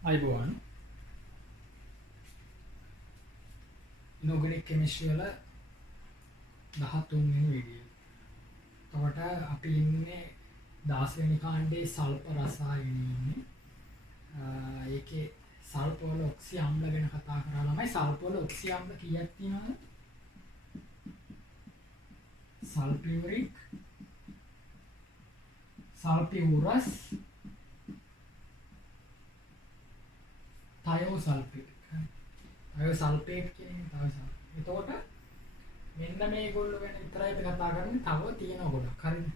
අයිබෝවන් inorganic chemistry වල 13 වෙනි වීඩියෝ. එතකොට අපි ඉන්නේ 10 වෙනි කාණ්ඩේ සල්ප රසායන ඉන්නේ. ඒකේ සල්ප වල ඔක්සි අම්ල ගැන කතා කරා ළමයි. සල්ප වල ඔක්සි අම්ල කීයක් තියෙනවද? සල්ෆියුරික්, සල්ෆියුරස්, තයෝසල්ෆේට්. තයෝසල්ෆේට් කියන්නේ තයෝසල්ෆේට්. එතකොට මෙන්න මේගොල්ලෝ ගැන විතරයි අපි කතා කරන්නේ. තව තියෙනවා ගොඩක්. හරිද?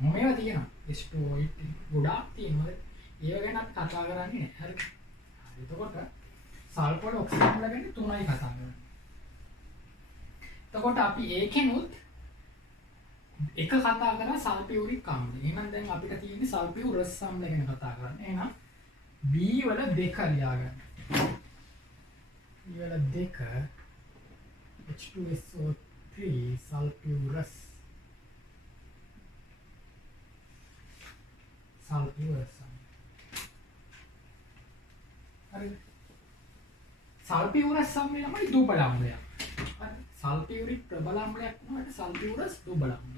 මොනවද තියෙනවා? ස්ටෝයිට් ගොඩක් තියෙනවා. ඒව ගැන අපි කතා කරන්නේ නැහැ. හරිද? එතකොට සල්ෆර් ඔක්සිජන් ගැන තුනයි කතා කරන්නේ. එතකොට අපි ඒකෙනුත් එක කතා කරා සල්ෆියුරික් අම්ල. එහෙනම් දැන් අපිට තියෙන්නේ සල්ෆියුරස් අම්ල ගැන කතා කරන්න. එහෙනම් B වල දෙක ලියා ගන්න. B වල දෙක H2SO3 සල්ෆියුරස් සල්ෆියුරස් අම්ල. හරිද? සල්ෆියුරස් අම්ල තමයි දුබල අම්ලයක්. හරි. සල්ෆියුරික් ප්‍රබල අම්ලයක් වුණාට සල්ෆියුරස් දුබල අම්ලයක්.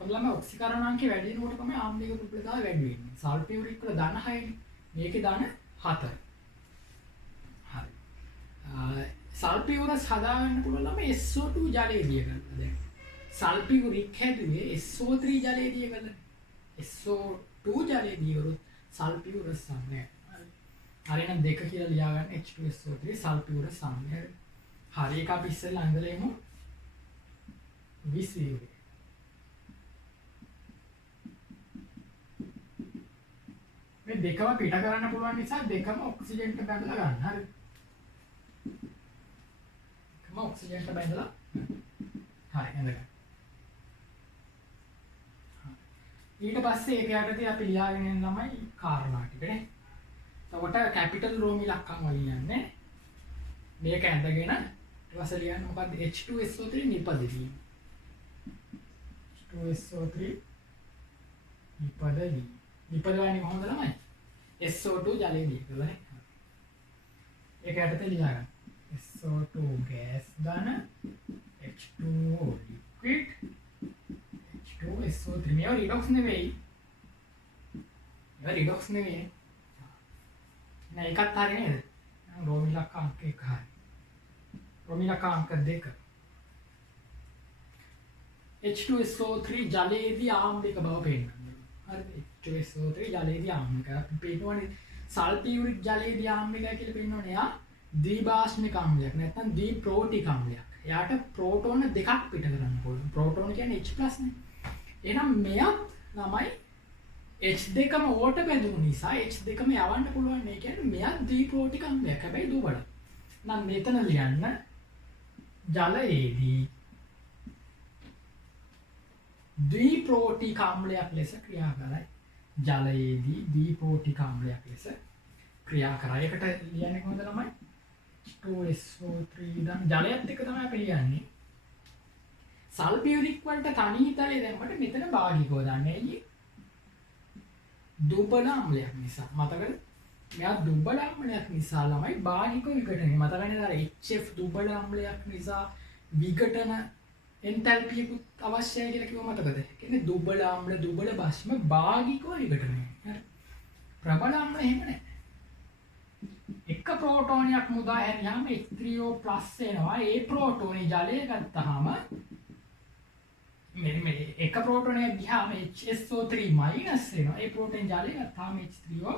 කොහොමද ඔක්සිකරණාංකය වැඩි වෙනකොට තමයි ආම්ලික ප්‍රබලතාවය වැඩි වෙන්නේ. සල්ෆියුරික් වල ධන 6නේ. මේකේ ධන 7. හරි. සල්ෆියුරස් හදාගන්න පුළුවන් ළම SO2 ජලයේ දිය ගන්න. දැන් සල්ෆියුරික් හැදුවේ SO3 ජලයේ දිය ගන්න. SO2 ජලයේ දිය කරොත් සල්ෆියුරස් අම්ලය. හරි නම් දෙක කියලා ලියා ගන්න H2SO3 සල්ෆියුරස් අම්ලය. හරි එක අපි ඉස්සෙල්ලා අඳලෙමු 20 යුරේ. මේ දෙකම පිට කරන්න පුළුවන් නිසා දෙකම ඔක්සිජන්ට බැඳලා ගන්න. හරි. දෙකම ඔක්සිජන්ට බැඳලා හරි එඳගන්න. ඊට පස්සේ ඒක යටතේ අපි ලියාගෙන යන ළමයි කාරණා ටික නේ. එතකොට කැපිටල් රෝම ඉලක්කම් වලින් යන්නේ. මේක ඇඳගෙන ඊට පස්සේ ලියන්න මොකද්ද H2SO3 නිපදවීම. H2SO3 නිපදවීම. නිපදවන්නේ කොහොමද ළමයි? SO2 ජලයේ දී කරලා නේ. ඒක යටතේ ලියා ගන්න. SO2 gas ධන H2O liquid H2SO3 මේව රිඩොක්ස් නෙවෙයි. මේව රිඩොක්ස් නෙවෙයි. නෑ එකත් හරි නේද? රෝම ඉලක්කාංක 1 හරි. රෝම ඉලක්කාංක 2. H2SO3 ජලයේදී ආම්ලික බව පෙන්නනවා. හරිද? H2SO3 ජලයේදී ආම්ලික. අපි පෙන්නවනේ සල්ෆියුරික් ජලයේදී ආම්ලිකයි කියලා පෙන්නවනේ. එයා ද්විභාෂ්මික අම්ලයක් නැත්නම් ද්විප්‍රෝටික අම්ලයක්. එයාට ප්‍රෝටෝන දෙකක් පිට කරන්න පුළුවන්. ප්‍රෝටෝන කියන්නේ H+ නේ. එහෙනම් මෙයත් ළමයි H2ම ඕට බැඳුණු නිසා H2ම යවන්න පුළුවන්. ඒ කියන්නේ මෙයත් ද්විප්‍රෝටික අම්ලයක්. හැබැයි දුබල. නම් මෙතන ලියන්න ජලයේදී ද්විප්‍රෝටික අම්ලයක් ලෙස ක්‍රියා කරයි. ජලයේදී ද්විප්‍රෝටික අම්ලයක් ලෙස ක්‍රියා කරයි. ඒකට ලියන්නේ කොහොමද ළමයි? H2SO3 දැන් ජලයත් එක්ක තමයි අපි ලියන්නේ. සල්ෆියුරික් වලට තනි හිතලේ දැම්මට මෙතන භාගිකව දාන්නේ. ඇයි? දුබල අම්ලයක් නිසා. මතකද? මෙයා දුබල අම්ලයක් නිසා ළමයි භාගිකව විඝටනය. මතකනේ අර HF දුබල අම්ලයක් නිසා විඝටන එන්තල්පියකුත් අවශ්‍යයි කියලා කිව්ව මතකද? කියන්නේ දුබල අම්ල දුබල භස්ම භාගිකව විඝටනය. හරි. ප්‍රබල අම්ල එහෙම නැහැ. එක ප්‍රෝටෝනයක් මුදා හැරියාම H3O+ එනවා. ඒ ප්‍රෝටෝනේ ජලය ගත්තාම මේ එක ප්‍රෝටෝනයක් ගියාම HSO3- එනවා. ඒ ප්‍රෝටෝන ජලය ගත්තාම H3O+ එනවා.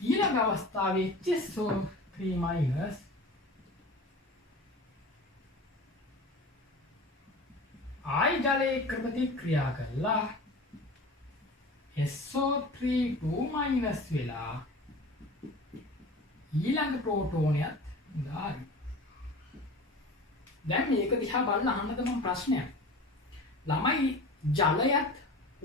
ඊළඟ අවස්ථාවේ HSO3- ආයි ජලයේ ප්‍රතික්‍රියා කළා SO3 2- වෙලා ඊළඟ ප්‍රෝටෝනයත් දාරි. දැන් මේක දිහා බලලා අහන්න තමයි ප්‍රශ්නයක්. ළමයි ජලයත්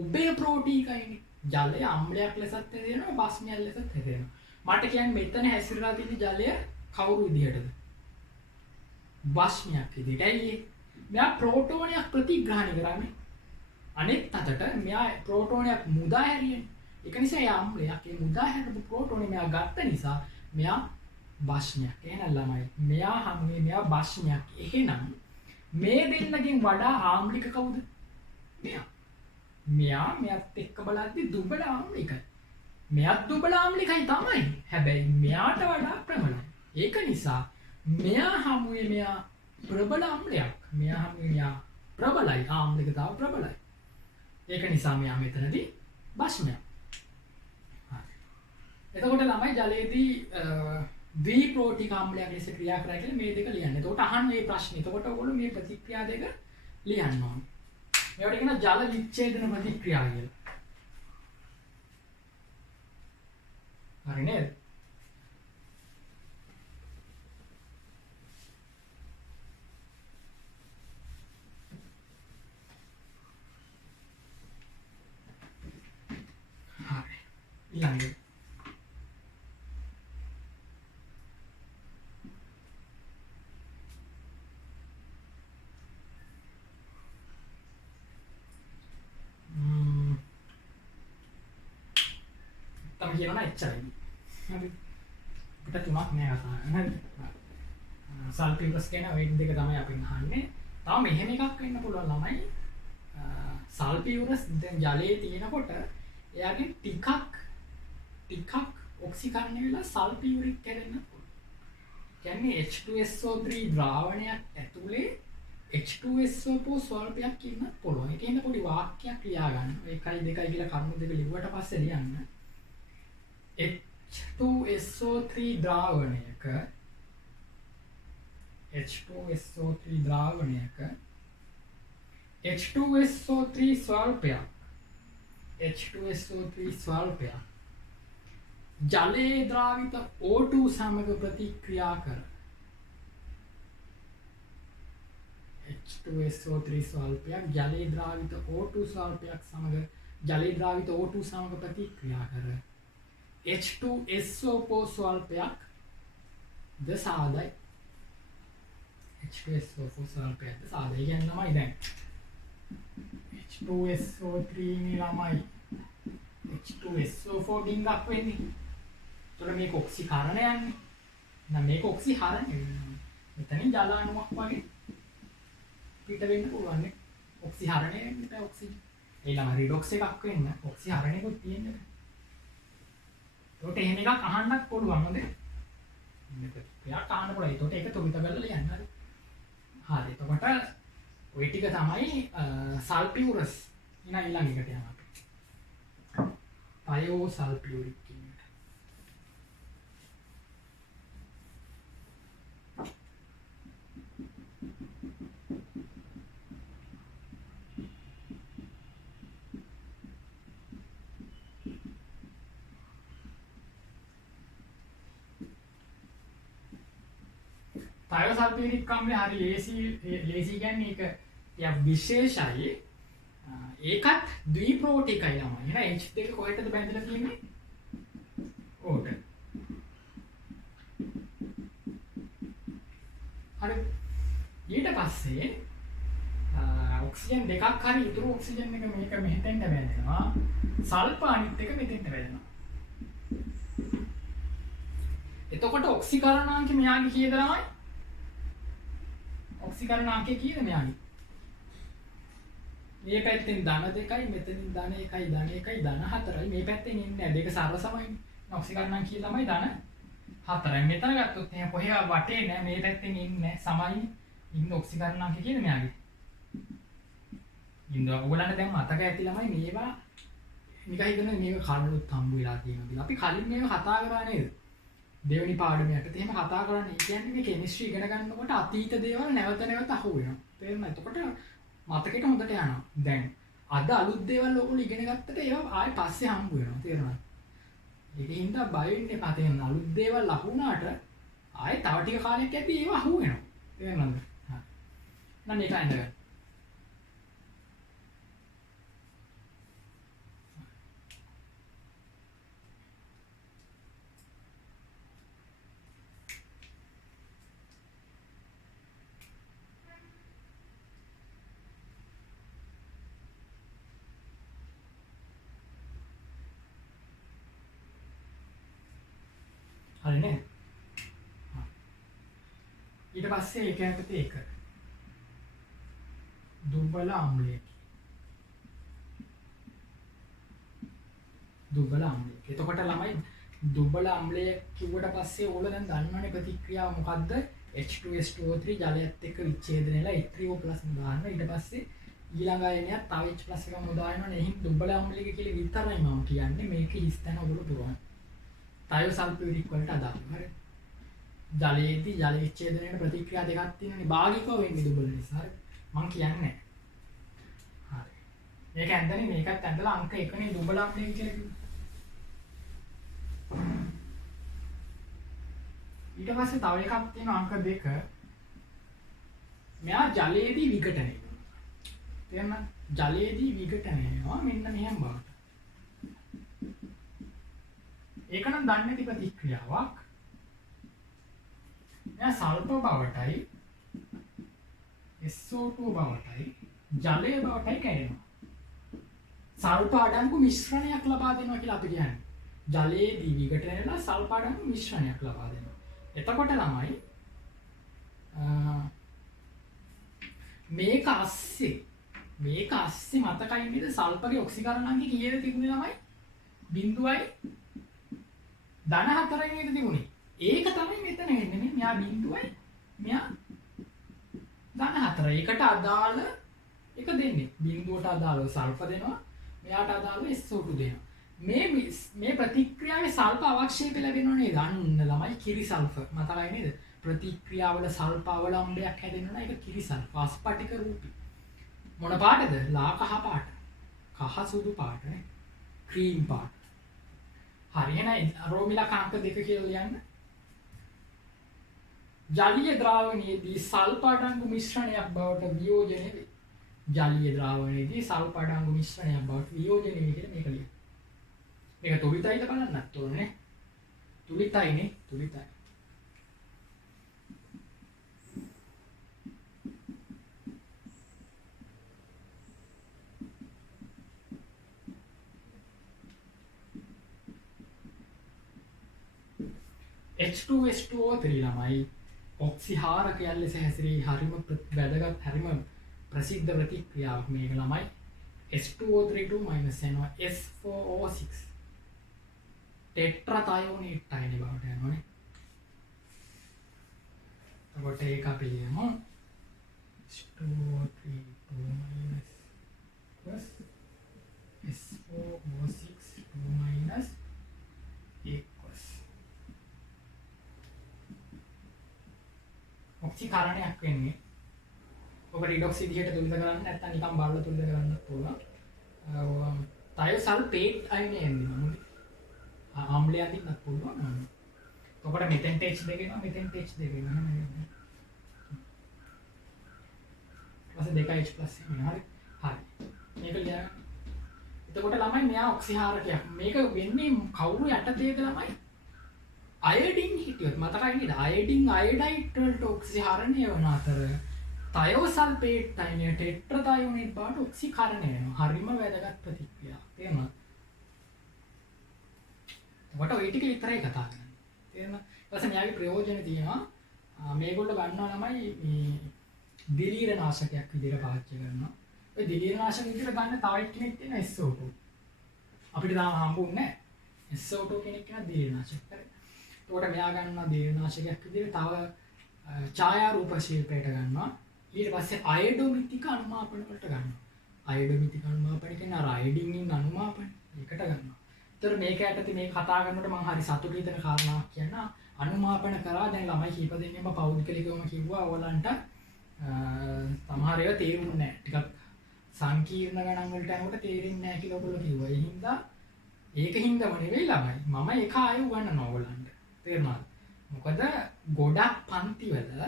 උභය ප්‍රෝටීකයිනේ. ජලය අම්ලයක් ලෙසත් හැදෙනවා බස්මියක් ලෙසත් හැදෙනවා. මට කියන්නේ මෙතන හැසිරලා තියෙන ජලය කවුරු විදිහටද? බස්මියක් විදිහට. ඇයි? මෙයා ප්‍රෝටෝනයක් ප්‍රතිග්‍රහණය කරන්නේ. අනෙක් අතට මෙයා ප්‍රෝටෝනයක් මුදා හැරියෙන්නේ. ඒක නිසා ඒ ආම්ලයක් ඒ මුදා හැරපු ප්‍රෝටෝනේ මෙයා ගත්ත නිසා මෙයා බෂ්ණයක්. එහෙනම් ළමයි මෙයා හැමුවේ මෙයා බෂ්ණයක්. එහෙනම් මේ දෙන්නගෙන් වඩා ආම්ලික කවුද? මෙයා. මෙයාත් එක්ක බලද්දි දුබල ආම්ලිකයි. මෙයාත් දුබල ආම්ලිකයි තමයි. හැබැයි මෙයාට වඩා ප්‍රබලයි. ඒක නිසා මෙයා හැමුවේ මෙයා ප්‍රබල ආම්ලයක්. මෙයා හැමුවේ මෙයා ප්‍රබලයි. ආම්ලිකතාව ප්‍රබලයි. ඒක නිසා මෙයා මෙතනදී බෂ්ණයක්. එතකොට ළමයි ජලයේදී ද්විප්‍රෝටික ආම්ලයක් ලෙස ක්‍රියා කරයි කියලා මේ දෙක ලියන්න. එතකොට අහන්න මේ ප්‍රශ්නේ. එතකොට ඔයගොල්ලෝ මේ ප්‍රතික්‍රියා දෙක ලියන්න ඕනේ. මේවට කියන ජල විච්ඡේදන ප්‍රතික්‍රියාව කියලා. හරි නේද? හරි. ඊළඟට කියනවා එච්චරයි. හරි. අපිට තුනක් නෑ කතා කරන්න. හරි. සල්ෆියුරස් කියන වෙයිට් දෙක තමයි අපෙන් අහන්නේ. තාම මෙහෙම එකක් වෙන්න පුළුවන් ළමයි. සල්ෆියුරස් දැන් ජලයේ තියෙනකොට එයාගෙන් ටිකක් ඔක්සිකරණය වෙලා සල්ෆියුරික් කරන්න පුළුවන්. කියන්නේ H2SO3 ද්‍රාවණයක් ඇතුලේ H2SO4 ස්වල්පයක් ඉන්න පුළුවන්. ඒකෙන් පොඩි වාක්‍යයක් ලියා ගන්න. 1 2 කියලා කරුණු දෙක ලිව්වට පස්සේ ලියන්න. H2SO3 ද්‍රාවණයක H2SO3 ස්වල්පයක් ජලයේ ද්‍රාවිත O2 සමග ප්‍රතික්‍රියා කර H2SO3 ස්වල්පයක් ජලයේ ද්‍රාවිත O2 ස්වල්පයක් සමග ජලයේ ද්‍රාවිත O2 සමග ප්‍රතික්‍රියා කර H2SO4 ස්වල්පයක් ද සාදයි. H2SO4 ස්වල්පයක් ද සාදයි කියන්නේ ළමයි දැන් H2SO3 නේ ළමයි H2SO4 ඩිංගක් වෙන්නේ. ඒතර මේක ඔක්සිකරණය යන්නේ. නම් මේක ඔක්සිහරණය වෙනවා. මෙතනින් ජල අණුවක් වගේ පිට වෙන්න පුළුවන් නේ. ඔක්සිහරණය වෙන්න බෑ ඔක්සිජන්. ඒ ළමයි රිඩොක්ස් එකක් වෙන්න ඔක්සිහරණයකුත් තියෙන්නේ. ඒකට එහෙම එකක් අහන්නත් පුළුවන් නේද? මෙයා අහන්න පුළුවන්. ඒකට ඒක තුමිත කරලා ලියන්න හරි. හරි. එතකොට ওই ටික තමයි සල්ෆියුරස් ඊළඟ එකට යනවා අපි. අයෝ සල්ෆියුරික් කියන එක. තයෝසල්ෆියුරික් අම්ලය හරි ලේසි කියන්නේ ඒක ටිකක් විශේෂයි. ඒකත් ද්විප්‍රෝටිකයි ළමයි. එහෙනම් H2 කොහෙටද බැඳලා තියෙන්නේ? ඕට. හරි. ඊට පස්සේ ඔක්සිජන් දෙකක් හරි ඉතුරු ඔක්සිජන් එක මේක මෙහෙටෙන්ට බැඳෙනවා. සල්ෆර් අනිත් එක මෙතෙන්ට බැඳෙනවා. එතකොට ඔක්සිකරණාංක මෙයාගේ කීයද ළමයි? ඔක්සිකරණාංකය කීයද මෙයාගේ? මේ පැත්තෙන් ධන 2යි මෙතනින් ධන 1යි ධන 1යි ධන 4යි මේ පැත්තෙන් ඉන්නේ දෙක සරසමයිනේ. ඔක්සිකරණාංක කීය ළමයි ධන 4යි. මෙතන ගත්තොත් එහෙනම් කොහේ වටේ නෑ මේ පැත්තෙන් ඉන්නේ සමයි. ඉන්න ඔක්සිකරණාංක කීයද මෙයාගේ? ඉන්න ඔයගොල්ලන්ට දැන් මතක ඇති ළමයි මේවා නිකන් හිතන්නේ මේක කල්ලුත් හම්බ වෙලා තියෙනවා කියලා. අපි කලින් මේක කතා කරා නේද? දෙවෙනි පාඩමේ යටතේ එහෙම කතා කරන්නේ. ඒ කියන්නේ මේ කෙමිස්ට්‍රි ඉගෙන ගන්නකොට අතීත දේවල් නැවත නැවත අහු වෙනවා. තේරෙනවද? එතකොට මතකෙට හොඳට යනවා. දැන් අද අලුත් දේවල් ඔයගොල්ලෝ ඉගෙන ගත්තට ඒවා ආයෙ පස්සේ හම්බ වෙනවා. තේරෙනවද? ඒකින් හින්දා බය වෙන්න එපා. තේරෙනවද? අලුත් දේවල් අහු වුණාට ආයෙ තව ටික කාලයක් යද්දී ඒවා අහු වෙනවා. තේරෙනවද? හා. නම් මේක අඳගන්න. ඊට පස්සේ ඒක යටතේ එක දුබල ආම්ලයක. දුබල ආම්ලයක. එතකොට ළමයි දුබල ආම්ලය කිව්වට පස්සේ ඕගොල්ලෝ දැන් දන්නවනේ ප්‍රතික්‍රියාව මොකද්ද? H2SO3 ජලයත් එක්ක විච්ඡේදනයලා H3O+ දාන්න. ඊට පස්සේ ඊළඟ අයනියත් තව H+ එකක් මුදාගෙනවනේ. එහෙනම් දුබල ආම්ලයක කියලා විතරයි මම කියන්නේ. මේක හිස්තැන ඔයගොල්ලෝ පුරවන්න. තයෝසල්ෆියුරික් වලට අදාළව. හරි. ජලයේදී ජල විච්ඡේදනයේ ප්‍රතික්‍රියා දෙකක් තියෙනනේ. භාගිකව වෙන්නේ දුබල නිසා. හරි. මම කියන්නේ. හරි. මේක ඇඳන්නේ මේකත් ඇඳලා අංක 1නේ දුබල ආම්ලය කියලා කිව්වේ. ඊට පස්සේ තව එකක් තියෙනවා අංක 2. මෙයා ජලයේදී විඝටනය වෙනවා. තේරෙනවද? ජලයේදී විඝටනය වෙනවා මෙන්න මෙහෙම බවට. ඒක නම් දන්නේ නැති ප්‍රතික්‍රියාවක්. මෙයා සල්ප බවටයි SO2 බවටයි ජලය බවටයි කැඩෙනවා. සල්ප අඩංගු මිශ්‍රණයක් ලබා දෙනවා කියලා අපි කියන්නේ. ජලයේදී විඝටනය වෙලා සල්ප අඩංගු මිශ්‍රණයක් ලබා දෙනවා. එතකොට ළමයි මේක ASCII මතකයි නේද සල්පගේ ඔක්සිකරණාංකය කීයද තිබුණේ ළමයි 0.4යි නේද තිබුණේ. ඒක තමයි මෙතන එන්නේ. මෙයා 0යි මෙයා 14. ඒකට අදාළ එක දෙන්නේ. 0ට අදාළව සල්ප දෙනවා. මෙයාට අදාළව SO2 දෙනවා. මේ ප්‍රතික්‍රියාවේ සල්ප අවක්ෂේපය ලැබෙනව නේද? අන්න ළමයි කිරි සල්ෆර්. මතකයි නේද? ප්‍රතික්‍රියාවල සල්ප අවලම්බයක් හැදෙනවා ඒක කිරි සල්ෆර්. අස්පටික රූපී. මොන පාටද? ලා කහ පාට. කහ සුදු පාට නේ. ක්‍රීම් පාට. හරි එහෙනම් රෝමිලා කාංක 2 කියලා ලියන්න. ජලීය ද්‍රාවණයේදී සල්ප අඩංගු මිශ්‍රණයක් බවට වියෝජනය වේ. ජලීය ද්‍රාවණයේදී සල්ප අඩංගු මිශ්‍රණයක් බවට වියෝජනය වේ කියලා මේක ලියන්න. මේක තුලිතයිද බලන්නත් ඕනේ. තුලිතයිනේ තුලිතයි. H2SO3 ළමයි ඔක්සිහාරකයන් ලෙස හැසිරී හරිම වැදගත් හරිම ප්‍රසිද්ධ ප්‍රතික්‍රියාවක් මේක ළමයි. H2O3 යනවා S4O6 ටෙට්‍රාතයෝනේට් අයනි බවට යනවානේ. එතකොට ඒක අපි ලියමු H2O3 plus S4O6 equals ඔක්සිකරණයක් වෙන්නේ. ඔබ රිඩොක්ස් විදිහට තුලිත කරන්න නැත්නම් නිකන් බලලා තුලිත කරන්නත් පුළුවන්. තයෝසල්ෆේට් අයනය එන්නේ. ආම්ලයක් ඉන්නත් පුළුවන්. ඔකට මෙතෙන් H දෙක එනවා මෙතෙන් H දෙක එනවා. ඊපස්සේ 2H+ එනවා. හරි. මේක ලියන්න. එතකොට ළමයි මෙයා ඔක්සිහාරකයක්. මේක වෙන්නේ කවුරු යටතේද ළමයි? අයඩින් හිටියොත් මතකයි නේද? අයඩින් අයඩයිඩ් වලට ඔක්සිහාරණය වෙන අතර තයෝසල්ෆේට් අයනය ටෙට්‍රාතයෝනේට් බවට ඔක්සිකරණය වෙනවා. හරිම වැදගත් ප්‍රතික්‍රියාවක්. තේරුණාද? වට ඔය ටික විතරයි කතා කරන්නේ. තේරෙනවද? ඊට පස්සේ මෙයාගේ ප්‍රයෝජන තියෙනවා. මේගොල්ලෝ ගන්නවා ළමයි මේ දිලීර නාශකයක් විදිහට පාවිච්චි කරනවා. ඔය දිලීර නාශක විදිහට ගන්න තව කෙනෙක් තියෙනවා SO2. අපිට තාම හම්බුන්නේ නැහැ. SO2 කෙනෙක් කෙනා දිලීර නාශක. හරි. එතකොට මෙයා ගන්නවා දිලීර නාශකයක් විදිහට තව ඡායාරූප ශිල්පයට ගන්නවා. ඊට පස්සේ අයඩොමිතික අනුමාපන වලට ගන්නවා. අයඩොමිතික අනුමාපන කියන්නේ අර අයඩින් ඉන්න අනුමාපන. ඒකට ගන්නවා. ඒතර මේක යටතේ මේ කතා කරනකොට මම හරි සතුටුයි දෙන කාරණාවක් කියන්න. අනුමාපන කරා දැන් ළමයි කීප දෙනෙක්ම පෞද්ගලිකවම කිව්වා ඔයගලන්ට සමහර ඒවා තේරුන්නේ නැහැ. ටිකක් සංකීර්ණ ගණන් වලට යනකොට තේරෙන්නේ නැහැ කියලා ඔයගොල්ලෝ කිව්වා. ඒ හින්දා ඒකින්දම නෙවෙයි ළමයි. මම ඒක ආයෙ උගන්වනවා ඔයගලන්ට. තේරුණාද? මොකද ගොඩක් පන්තිවල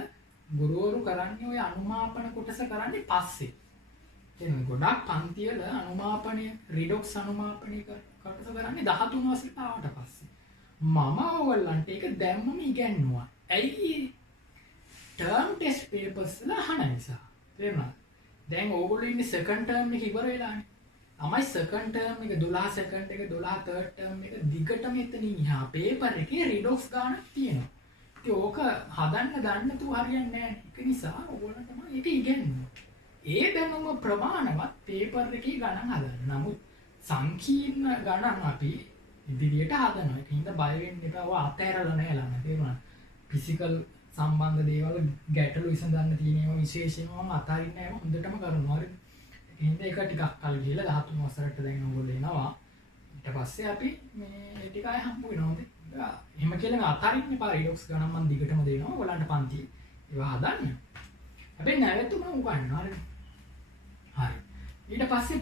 ගුරුවරු කරන්නේ ඔය අනුමාපන කොටස කරන්නේ පස්සේ. දැන් ගොඩක් පන්තිවල අනුමාපනය රිඩොක්ස් අනුමාපනය කොටස කරන්නේ 13 වසරට ආවට පස්සේ. මම ඔයගලන්ට ඒක දැම්මම ඉගෙනුවා. ඇයි? ටර්ම් ටෙස්ට් පේපර්ස් වල අහන නිසා. තේරුණාද? දැන් ඕගොල්ලෝ ඉන්නේ සෙකන්ඩ් ටර්ම් එක ඉවර වෙලානේ. තමයි සෙකන්ඩ් ටර්ම් එක 12 සෙකන්ඩ් එක 12 තර්ඩ් ටර්ම් එක දිගටම එතනින් එහා පේපර් එකේ රිඩොක්ස් ගානක් තියෙනවා. ඉතින් ඕක හදන්න දන්න තු හරියන්නේ නැහැ. ඒක නිසා ඕගොල්ලන්ට මම ඒක ඉගෙනනවා. ඒ දැනුම ප්‍රමාණවත් පේපර් එකේ ගණන් හදන්න. නමුත් සංකීර්ණ ගණන් අපි ඉදිරියට හදනවා. ඒකින්ද බය වෙන්න එපා. ඔය අතහැරලා නැහැ ළඟ. තේරුණාද? ෆිසිකල් සම්බන්ධ දේවල් ගැටලු විසඳන්න තියෙන ඒවා විශේෂයෙන්ම මම අතාරින්නේ නැහැ. හොඳටම කරනවා. හරි. ඒකින්ද ඒක ටිකක් කල් ගිහලා 13 වසරට දැන් ඔයගොල්ලෝ එනවා. ඊට පස්සේ අපි මේ ටික ආයෙ හම්බ වෙනවා. හොඳේ. එහෙම කියලා මම අතාරින්න එපා. රිඩොක්ස් ගණන් මම දිගටම දෙනවා. ඔයගලන්ට පන්ති ඒවා හදන්න. හැබැයි නැවතුම උගන්වනවා. හරි. හරි. ඊට පස්සේ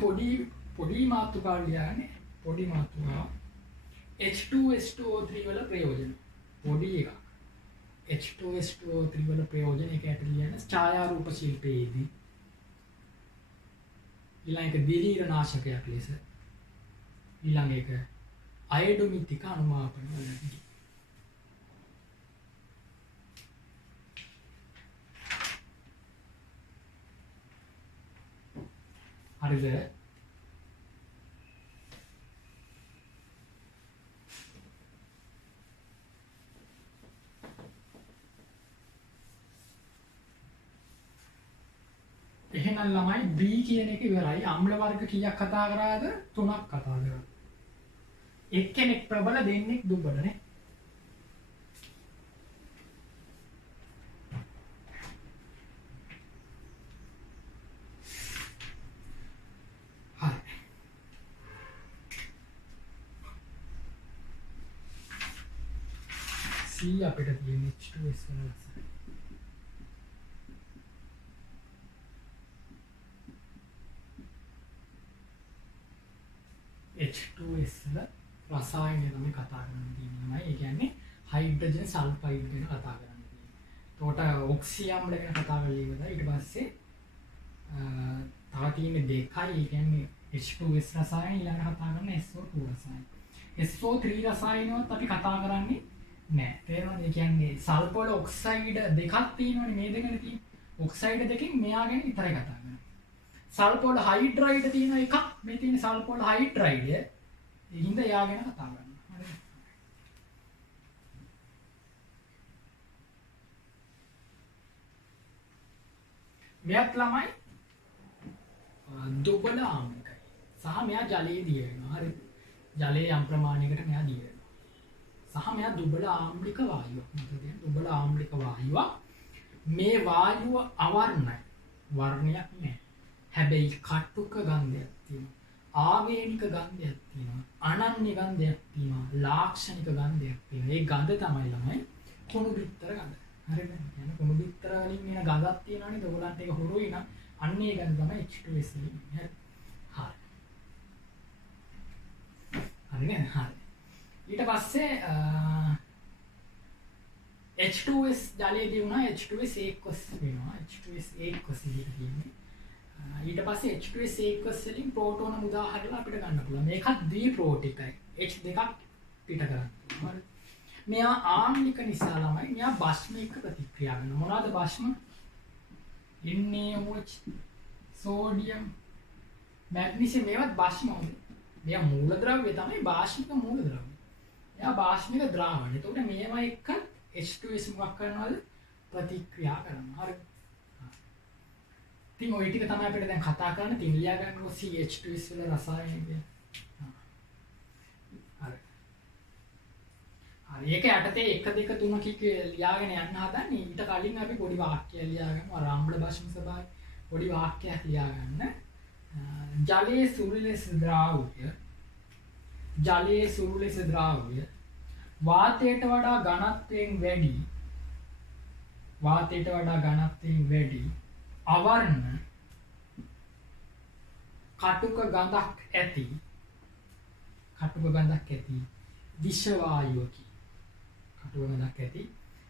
පොඩි මාතෘකාවක් ලියන්නේ. පොඩි මාතෘකාව H2SO3 වල ප්‍රයෝජන. පොඩි එකක්. H2SO3 වල ප්‍රයෝජන එක ඇතුළේ ලියන ඡායාරූප ශිල්පයේදී ඊළඟ එක දිලීර නාශකයක් ලෙස ඊළඟ එක අයඩොමිතික අනුමාපන වලදී හරිද? එහෙනම් ළමයි B කියන එක ඉවරයි. අම්ල වර්ග කීයක් කතා කරාද? 3ක් කතා කරා. එක්කෙනෙක් ප්‍රබල දෙන්නෙක් දුබල නේ. හරි. C අපිට තියෙන H2S වල H2S වල රසායනය තමයි කතා කරන්න තියෙන්නේ. ඒ කියන්නේ හයිඩ්‍රජන් සල්ෆයිඩ් ගැන කතා කරන්න තියෙන්නේ. එතකොට ඔක්සි අම්ල ගැන කතා කරලා ඉවරයි. ඊට පස්සේ තව තියෙන දෙකයි. ඒ කියන්නේ H2S රසායන ඊළඟ කතා කරන SO2 රසායන. SO3 රසායනවත් අපි කතා කරන්නේ නැහැ. තේරෙනවද? ඒ කියන්නේ සල්ෆර් ඔක්සයිඩ් දෙකක් තියෙනවනේ මේ දෙකනේ තියෙන්නේ. ඔක්සයිඩ් දෙකෙන් මෙයා ගැන විතරයි කතා කරන්නේ. සල්ෆෝල් හයිඩ්‍රයිඩ් තියෙන එකක් මේ තියෙන සල්ෆෝල් හයිඩ්‍රයිඩ් ඒකින්ද එයා ගැන කතා කරනවා. හරි. මෙයත් ළමයි දුබල ආම්ලිකයි. සහ මෙයා ජලයේ දිය වෙනවා. හරි. ජලයේ යම් ප්‍රමාණයකට මෙයා දිය වෙනවා. සහ මෙයා දුබල ආම්ලික වායුවක්. මොකද දුබල ආම්ලික වායුවක් මේ වායුව අවර්ණයි. වර්ණයක් නැහැ. හැබැයි කටුක ගන්ධයක් තියෙනවා. ආවේනික ගන්ධයක් තියෙනවා. අනන්‍ය ගන්ධයක් තියෙනවා. ලාක්ෂණික ගන්ධයක් තියෙනවා. ඒ ගඳ තමයි ළමයි කුණු බිත්තර ගඳ. හරිද? يعني කුණු බිත්තර වලින් එන ගඳක් තියෙනවනේ. ඒගොල්ලන්ට ඒක හුරුයි නම් අන්න ඒ ගඳ තමයි H2S වලින්. හරි. හරිනේ? හරි. ඊට පස්සේ H2S ජලයේදී වුණා H2S aqueous වෙනවා. H2S aqueous කියන්නේ ඊට පස්සේ H2S aqueous වලින් ප්‍රෝටෝන මුදා හදලා අපිට ගන්න පුළුවන්. මේකත් ද්විප්‍රෝටිකයි. H දෙකක් පිට කරන්න. හරි. මෙයා ආම්ලික නිසා ළමයි මෙයා භස්ම එක්ක ප්‍රතික්‍රියා කරනවා. මොනවාද භස්ම? NaOH, සෝඩියම්, මැග්නීසියම් මේවත් භස්ම හොඳයි. මෙයා මූලද්‍රව්‍ය තමයි භාෂ්මික මූලද්‍රව්‍ය. එයා භාෂ්මික ද්‍රාවණය. එතකොට මේවා එක්ක H2S මොකක් කරනවද? ප්‍රතික්‍රියා කරනවා. හරි. ඉතින් ওই ටික තමයි අපිට දැන් කතා කරන්න තියෙන. ලියා ගන්න CH2S වල රසායනික. හරි. හරි. ඒක යටතේ 1 2 3 කික ලියාගෙන යන්න හදන්නේ. ඊට කලින් අපි පොඩි වාක්‍යයක් ලියා ගමු. අර ආම්ල භස්ම ස්වභාවය පොඩි වාක්‍යයක් ලියා ගන්න. ජලයේ සුළු ලෙස ද්‍රාව්‍ය ජලයේ සුළු ලෙස ද්‍රාව්‍ය වාතයට වඩා ඝනත්වයෙන් වැඩි අවර්ණ කටුක ගඳක් ඇති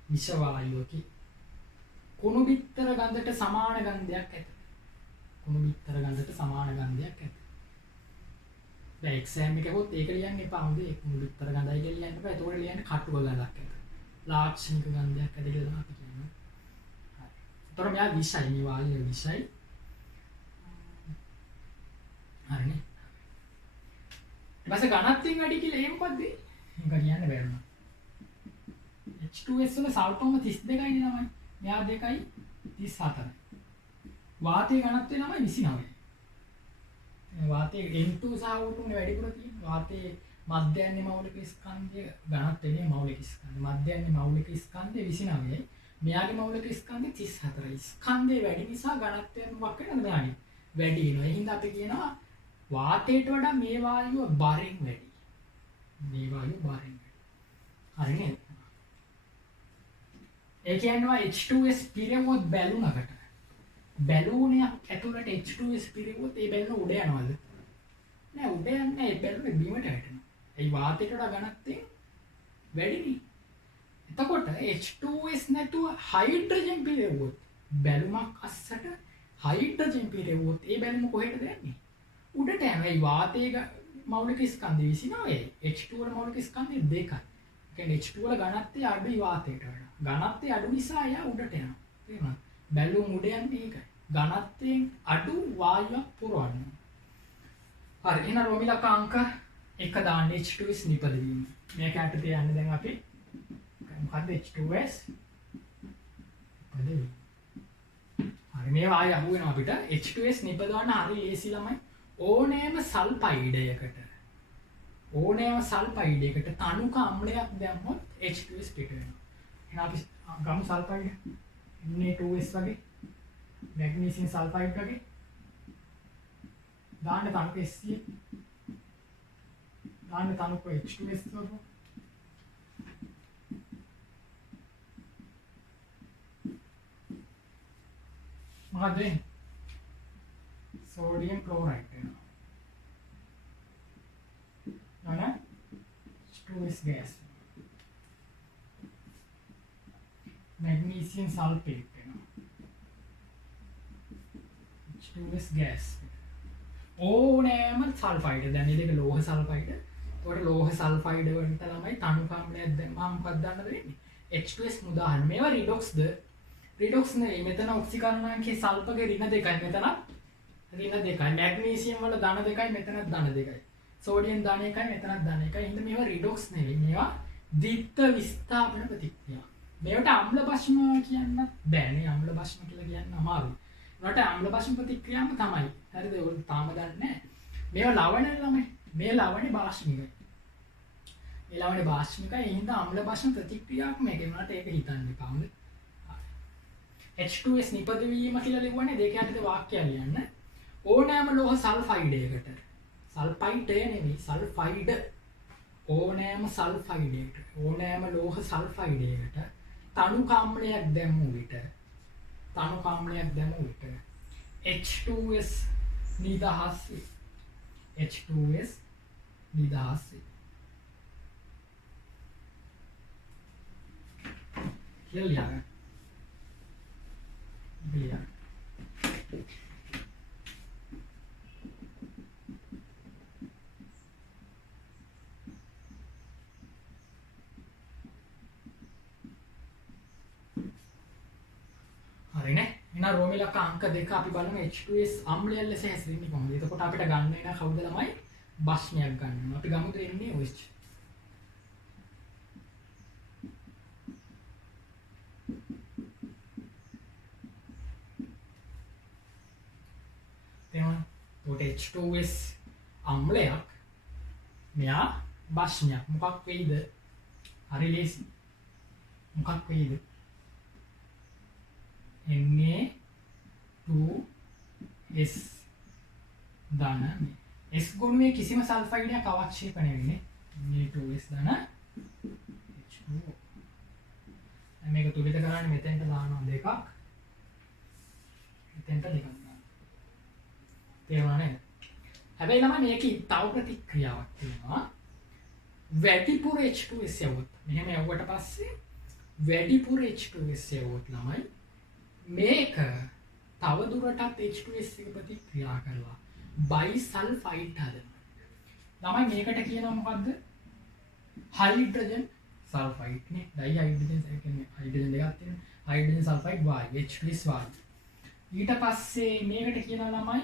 විෂ වායුවකි. කුණු බිත්තර ගඳට සමාන ගන්ධයක් ඇත. දැන් එක්සෑම් එකේ හොත් ඒක ලියන්න එපා. හොඳේ කුණු බිත්තර ගඳයි කියලා ලියන්න එපා. ඒතකොට ලියන්න කටුක ගඳක් ඇත. ලාක්ෂණික ගන්ධයක් ඇති කියලා තමයි අපි කියන්නේ. හරි. ඒතකොට මෙයා විෂයි මේ වායුව විෂයි. හරිනේ. ඊට පස්සේ ඝනත්වයෙන් වැඩි කියලා ඒ මොකද්ද? මේක කියන්න බැහැ. H2S වල සල්පම 32යි නේ ළමයි. මෙයා 2යි 34යි. වාතයේ ඝනත්වය ළමයි 29යි. වාතයේ N2 සහ O2 නේ වැඩිපුර තියෙන්නේ. වාතයේ මධ්‍යයන්‍ය මෞලික ස්කන්ධය ඝනත්වයේ මෞලික ස්කන්ධය. මධ්‍යයන්‍ය මෞලික ස්කන්ධය 29යි. මෙයාගේ මෞලික ස්කන්ධය 34යි. ස්කන්ධය වැඩි නිසා ඝනත්වය මොකක් වෙනවද මෙයාගේ? වැඩි වෙනවා. ඒ හින්දා අපි කියනවා වාතයට වඩා මේ වායුව බරින් වැඩි. මේ වායුව බරින් වැඩි. හරි නේද? ඒ කියන්නේ H2S පිරෙවොත් බැලුනකට බැලුනේ ඇතුළට H2S පිරෙවොත් ඒ බැලුන උඩ යනවද? නෑ උඩ යන්නේ ඒ බැලුනේ බිමට වැටෙනවා. ඒ වාතයට වඩා ඝනත්වයෙන් වැඩිනේ. එතකොට H2S නැතුව හයිඩ්‍රජන් පිරෙවොත් බැලුමක් අස්සට හයිඩ්‍රජන් පිරෙවොත් ඒ බැලුම කොහෙටද යන්නේ? උඩට යනවා. ඒ වාතයේ මෞලික ස්කන්ධය 29යි. H2 වල මෞලික ස්කන්ධය 2යි. කියන්නේ H2 වල ඝනත්වය අඩුයි වාතයට වඩා. ඝනත්වය අඩු නිසා එයා උඩට යනවා. තේරුණාද? බැලුම් උඩ යන්නේ ඒකයි. ඝනත්වයෙන් අඩු වායුවක් පුරවන්න. හරි. එහෙනම් රෝමිලක අංක 1 දාන්න H2S නිපදවීම. මේක යටතේ යන්නේ දැන් අපි මොකද්ද H2S නිපදවීම. හරි මේ වායය අහු වෙනවා අපිට H2S නිපදවන්න හරි ලේසි ළමයි. ඕනෑම සල්ෆයිඩයකට තනුක අම්ලයක් දැම්මොත් H2S පිට වෙනවා. එහෙනම් අපි ගමු සල්ෆයිඩ් Na2S වගේ මැග්නීසියම් සල්ෆයිඩ් වගේ දාන්න තනුක SC දාන්න තනුක H2S වගේ මොකද වෙන්නේ? sodium chloride වෙනවා. නේද? H2S gas. magnesium sulfate වෙනවා. H2S gas. ඕනෑම සල්ෆයිඩ් දැන් මේ දෙක ලෝහ සල්ෆයිඩ්. ඒකට ලෝහ සල්ෆයිඩ් වලට ළමයි තණු කාම්ලයක් දැම්මම මොකක්ද දාන්න වෙන්නේ? H2S උදාහරණ. මේවා රිඩොක්ස්ද? රිඩොක්ස් නෙවෙයි. මෙතන ඔක්සිකරණාංකයේ සල්පගේ ඍණ දෙකයි. මෙතන ඍණ දෙකයි. මැග්නීසියම් වල ධන දෙකයි. මෙතනත් ධන දෙකයි. සෝඩියම් ධන එකයි. මෙතනත් ධන එකයි. එහෙනම් මේවා රිඩොක්ස් නෙවෙයි. මේවා ද්විත්ව විස්ථාපන ප්‍රතික්‍රියා. මේවට අම්ල භස්ම කියන්න බෑනේ. අම්ල භස්ම කියලා කියන්න අමාරුයි. ඒකට අම්ල භස්ම ප්‍රතික්‍රියාවම තමයි. හරිද? ඔයගොල්ලෝ තාම දන්නේ නැහැ. මේවා ලවණ ළමයි. මේ ලවණේ භාෂ්මිකයි. මේ ලවණේ භාෂ්මිකයි. ඒ හින්දා අම්ල භස්ම ප්‍රතික්‍රියාවක් මේකේ උනාට ඒක හිතන්න එපා. හොඳයි. H2S නිපදවීම කියලා ලියුවනේ දෙක යටතේ වාක්‍යයක් ලියන්න. ඕනෑම ලෝහ සල්ෆයිඩයකට සල්ෆයිඩ් නෙවෙයි සල්ෆයිඩ් ඕනෑම ලෝහ සල්ෆයිඩයකට තණුක අම්ලයක් දැම්මු විට H2S නිදහස් වේ. H2S නිදහස් වේ. කියලා ලියන්න. Clear. හරිනේ. එහෙනම් රෝමිලක අංක 2 අපි බලමු H2S අම්ලය ලෙස හැසිරෙන්නේ කොහොමද? එතකොට අපිට ගන්න වෙන කවුද ළමයි? භස්මයක් ගන්නවා. අපි ගමුද එන්නේ OH. H2S අම්ලයක් මෙයා භස්මයක් මොකක් වෙයිද? හරි ලේසි. මොකක් වෙයිද? Na2S ධන S ගුණයේ කිසිම සල්ෆයිඩයක් අවක්ෂේප නෙවෙයිනේ. Na2S ධන H2O. මේක තුලිත කරන්නේ මෙතෙන්ට දානවා දෙකක්. මෙතෙන්ට දෙකක් දානවා. තේරුණා නේද? හැබැයි ළමයි මේකේ තව ප්‍රතික්‍රියාවක් තියෙනවා. වැඩිපුර H2S යවුවොත් මෙහෙම යවුවට පස්සේ වැඩිපුර H2S යවුවොත් ළමයි මේක තව දුරටත් H2S එක ප්‍රතික්‍රියා කරලා බයිසල්ෆයිඩ් හදනවා. ළමයි මේකට කියනවා මොකද්ද? හයිඩ්‍රජන් සල්ෆයිඩ් නේ. ඩයිහයිඩ්‍රජන් කියන්නේ හයිඩ්‍රජන් දෙකක් තියෙනවා. හයිඩ්‍රජන් සල්ෆයිඩ් වායු H2S වායු. ඊට පස්සේ මේකට කියනවා ළමයි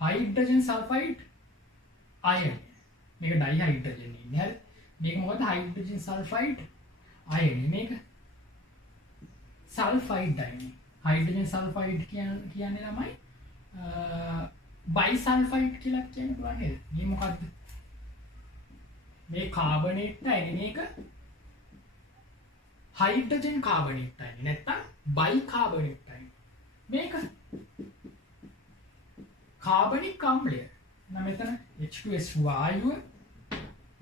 හයිඩ්‍රජන් සල්ෆයිඩ් අයන්. මේක ඩයිහයිඩ්‍රජන් ඉන්නේ. හරි. මේක මොකද හයිඩ්‍රජන් සල්ෆයිඩ් අයනි මේක සල්ෆයිඩ් අයනි හයිඩ්‍රජන් සල්ෆයිඩ් කියන්නේ ළමයි බයිසල්ෆයිඩ් කියලා කියන්න පුළුවන් නේද මේ මොකද්ද මේ කාබනේට් අයනි මේක හයිඩ්‍රජන් කාබනේට් අයනි නැත්තම් බයිකාබනේට් අයනි මේක කාබනික් අම්ලය නම් මෙතන H2S වායුව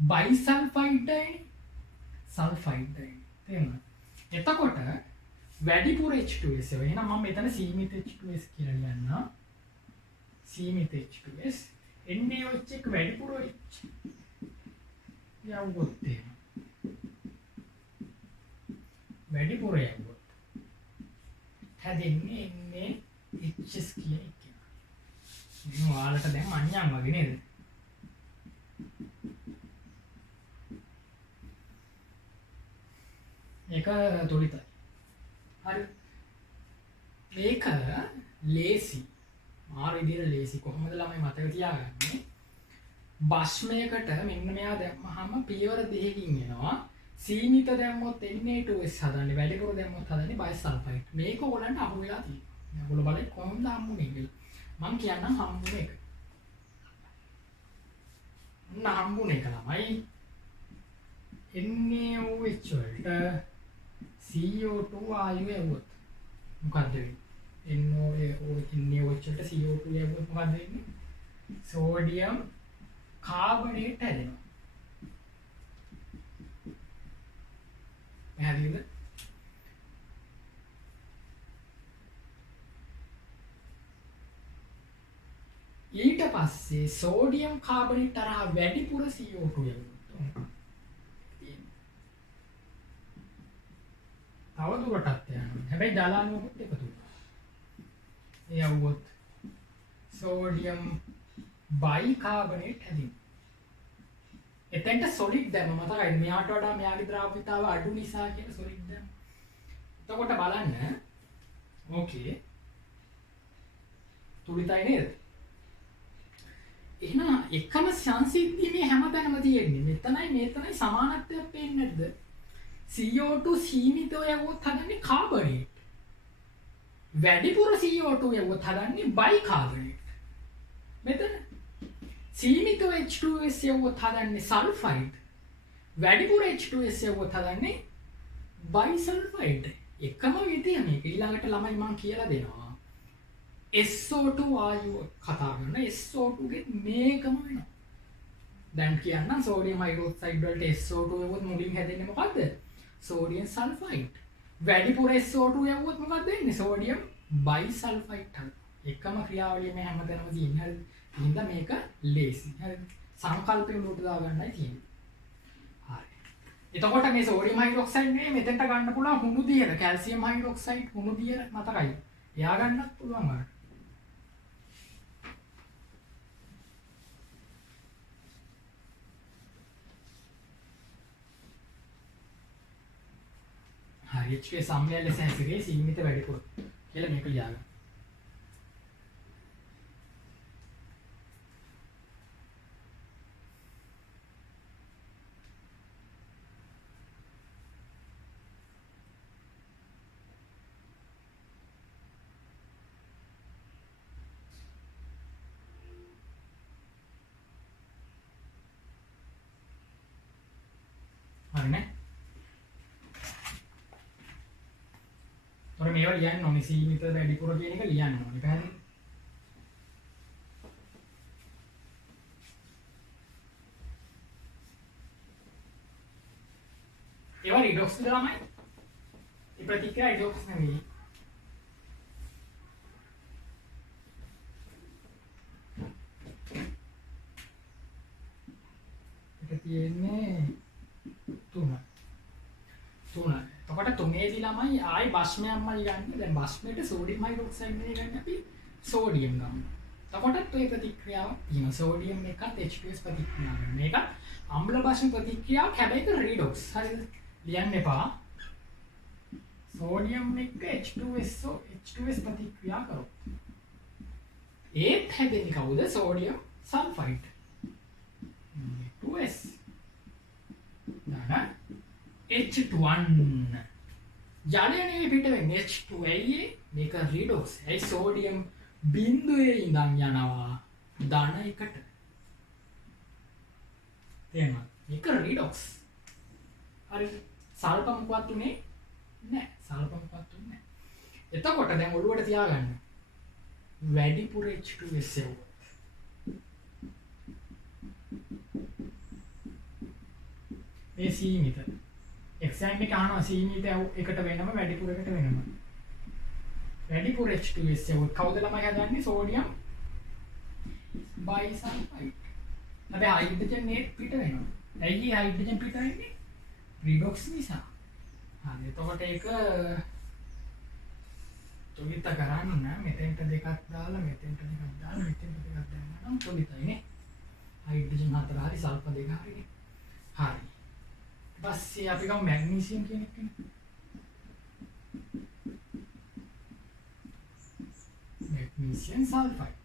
බයිසල්ෆයිඩ් අයනි සල්ෆයිඩ් අයනි තේරුණාද එතකොට වැඩිපුර H2S එහෙනම් මම මෙතන සීමිත H2S කියලා ලියන්නම් සීමිත H2S NaOH එක වැඩිපුර H යවුවොත් එහෙම වැඩිපුර යවුවොත් හැදෙන්නේ NaHS කියන එක මේ ඔයාලට දැන් අඤ්ඤම් වගේ නේද ඒක තුලිතයි හරි මේක ලේසි මාර විදිහට ලේසි කොහොමද ළමයි මතක තියාගන්නේ බස්මයකට මෙන්න මෙයා දැම්මහම පියවර දෙකකින් එනවා සීමිත දැම්මොත් Na2S හදන්නේ වැඩිපුර දැම්මොත් හදන්නේ බයිසල්ෆයිඩ් මේක ඔයගලන්ට අහු වෙලා තියෙනවා ඔයගොල්ලෝ බලන්න කොහොමද හම්බුනේ කියලා මම කියන්නම් හම්බුනේ එක හම්බුනේ එක ළමයි NaOH වලට CO2 ආයු යවුවොත් මොකද්ද වෙන්නේ NaOH වලට CO2 යවුවොත් මොකද්ද වෙන්නේ සෝඩියම් කාබනේට් හැදෙනවා පැහැදිලිද ඊට පස්සේ සෝඩියම් කාබනේට් තරහා වැඩිපුර CO2 යවුවොත් තව දුරටත් යනවා හැබැයි ජලාණුවකුත් එකතු වෙනවා යවුවොත් සෝඩියම් බයිකාබනේට් හැදෙනවා එතෙන්ට සොලිඩ් දැම්ම මතකයි මෙයාට වඩා මෙයාගේ ද්‍රාව්‍යතාව අඩු නිසා කියලා සොලිඩ් දැම්ම එතකොට බලන්න ඕකේ තුලිතයි නේද එහෙනම් එකම සංසිද්ධිය මේ හැමතැනම තියෙන්නේ මෙතනයි සමානත්වයක් පේන්නේ නැද්ද CO2 සීමිතව යවුවොත් හදන්නේ කාබනේට් වැඩිපුර CO2 යවුවොත් හදන්නේ බයිකාබනේට් මෙතන සීමිතව H2S යවුවොත් හදන්නේ සල්ෆයිඩ් වැඩිපුර H2S යවුවොත් හදන්නේ බයිසල්ෆයිඩ් එකම විදිය මේක ඊළඟට ළමයි මම කියලා දෙනවා SO2 ආයුව කතා කරන SO2 ගේ මේකම වෙනවා දැන් කියන්නම් සෝඩියම් හයිඩ්‍රොක්සයිඩ් වලට SO2 යවුවොත් මුලින් හැදෙන්නේ මොකද්ද සෝඩියම් සල්ෆයිඩ් වැඩිපුර SO2 යවුවොත් මොකක්ද වෙන්නේ සෝඩියම් බයිසල්ෆයිඩ් හරි එකම ක්‍රියාවලිය මේ හැමතැනම තියෙන හරි ඉතින් මේක ලේසි හරි සංකල්පයෙන් උඩට දාගන්නයි තියෙන්නේ හරි එතකොට මේ සෝඩියම් හයිඩ්‍රොක්සයිඩ් නේ මෙතෙන්ට ගන්න පුළුවන් හුණු දියර කැල්සියම් හයිඩ්‍රොක්සයිඩ් හුණු දියර මතකයි එයා ගන්නත් පුළුවන් අර හරි HK සම්මය ලෙස හැසිරේ සීමිත වැඩිපුර කියලා මේක ලියාගන්න. හරිනේ තොර මේවා ලියන්න ඕනේ සීමිත වැඩිපුර කියන එක ලියන්න ඕනේ පැහැදිලි ඒවා රිඩොක්ස් දාමයි ඒ ප්‍රතික්‍රියා රිඩොක්ස් නෙමෙයි ඒක තියෙන්නේ තුනයි එතකොට තුනේදී ළමයි ආයි භස්මයක්මයි ගන්න. දැන් භස්මයට සෝඩියම් හයිඩ්‍රොක්සයිඩ් නේ ගන්න අපි සෝඩියම් ගමු. එතකොටත් ඔය ප්‍රතික්‍රියාව තියෙනවා. සෝඩියම් එකත් H2S ප්‍රතික්‍රියාව කරන. මේක අම්ල භස්ම ප්‍රතික්‍රියාවක් හැබැයි ඒක රීඩොක්ස්. හරිද? ලියන්න එපා. සෝඩියම් එක්ක H2S ප්‍රතික්‍රියා කරොත්. ඒත් හැදෙන්නේ කවුද? Sodium sulphide. 2S ගන්න H1 ජලය නෙවෙයි පිට වෙන්නේ H2 ඇයි මේක රිඩොක්ස් ඇයි සෝඩියම් බිඳුවේ ඉඳන් යනවා ධන එකට තේරුණාද මේක රිඩොක්ස් හරි සල්ප මොකවත් උනේ නැහැ සල්ප මොකවත් උනේ නැහැ එතකොට දැන් ඔළුවට තියාගන්න වැඩිපුර H2S එවුවොත් මේ සීමිත එක්සෑම් එක අහනවා සීමිත එකට වෙනම වැඩිපුර එකට වෙනම වැඩිපුර H2S එවුවොත් කවුද ළමයි හදන්නේ සෝඩියම් බයිසල්ෆයිඩ් හැබැයි හයිඩ්‍රජන් නේ පිට වෙනවා ඇයි හයිඩ්‍රජන් පිට වෙන්නේ රිඩොක්ස් නිසා හරි එතකොට ඒක තොලිත කරන්න මෙතෙන්ට දෙකක් දාලා මෙතෙන්ට දෙකක් දාලා මෙතෙන්ට දෙකක් දාන්න නම් තොලිතයිනේ හයිඩ්‍රජන් හතර හරි සල්ෆර් දෙක හරිනේ හරි ඊපස්සේ අපි ගමු මැග්නීසියම් කියන එක මැග්නීසියම් සල්ෆයිඩ්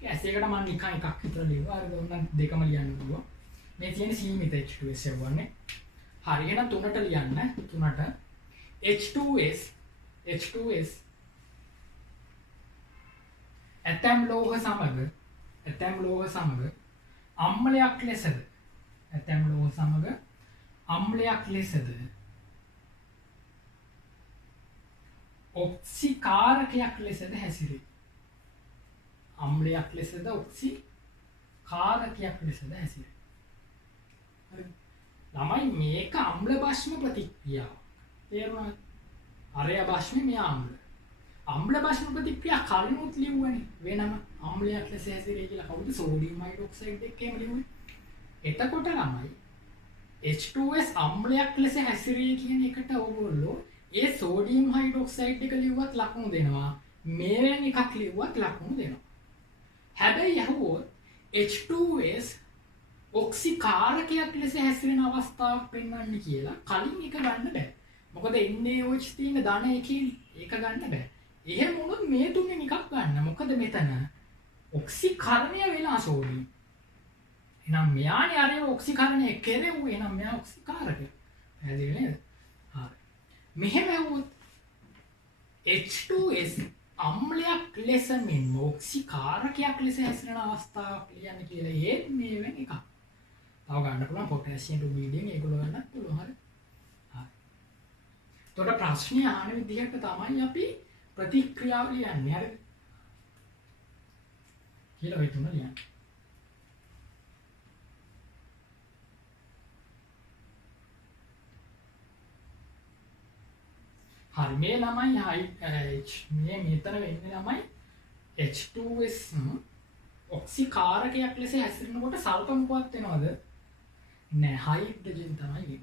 ගෑස් එකට මම නිකන් එකක් විතර ලියුවා අර දුන්න දෙකම ලියන්න පුළුවන් මේ තියෙන සීමිත H2S එවන්නේ හරි එහෙනම් තුනට ලියන්න තුනට H2S ඇතම් ලෝහ සමග අම්ලයක් ලෙසද ඔක්සිකාරකයක් ලෙසද හැසිරේ අම්ලයක් ලෙසද ඔක්සිකාරකයක් ලෙසද හැසිරේ හරි ළමයි මේක අම්ල භස්ම ප්‍රතික්‍රියාව තේරුණාද අරය භස්මේ මෙයා අම්ල භස්ම ප්‍රතික්‍රියා කලිනුත් ලියුවනේ වෙනම අම්ලයක් ලෙස හැසිරේ කියලා කවුද සෝඩියම් හයිඩ්‍රොක්සයිඩ් එකේම ලියුවේ එතකොට ළමයි H2S අම්ලයක් ලෙස හැසිරේ කියන එකට ඕගොල්ලෝ ඒ සෝඩියම් හයිඩ්‍රොක්සයිඩ් එක ලියුවත් ලකුණු දෙනවා මේවෙන් එකක් ලියුවත් ලකුණු දෙනවා හැබැයි අහුවොත් H2S ඔක්සිකාරකයක් ලෙස හැසිරෙන අවස්ථාවක් පෙන්වන්න කියලා කලින් එක ගන්න බෑ මොකද NaOH තියෙන ධන එකේ ඒක ගන්න බෑ එහෙම වුණොත් මේ තුනෙන් එකක් ගන්න මොකද මෙතන ඔක්සිකරණය වෙලා සෝඩියම් එහෙනම් මෙයානේ අර ඔක්සිකරණය කෙරෙව්වේ එහෙනම් මෙයා ඔක්සිකාරකය පැහැදිලි නේද හරි මෙහෙම වුණොත් H2S අම්ලයක් ලෙස මෙන් ඔක්සිකාරකයක් ලෙස හැසිරෙන අවස්ථාවක් ලියන්න කියලා ඒත් මේ වෙන එකක් තව ගන්න පුළුවන් පොටෑසියම් රුබීඩියම් ඒගොල්ලෝ ගන්නත් පුළුවන් හරි හරි එතකොට ප්‍රශ්නේ අහන විදිහට තමයි අපි ප්‍රතික්‍රියාව ලියන්නේ හරිද කියලා ඔය තුන ලියන්න හරි මේ ළමයි මේ මෙතන වෙන්නේ ළමයි H2S ඔක්සිකාරකයක් ලෙස හැසිරෙනකොට සල්ප මොකක්ද වෙනවද නෑ හයිඩ්‍රජන් තමයි වෙන්නේ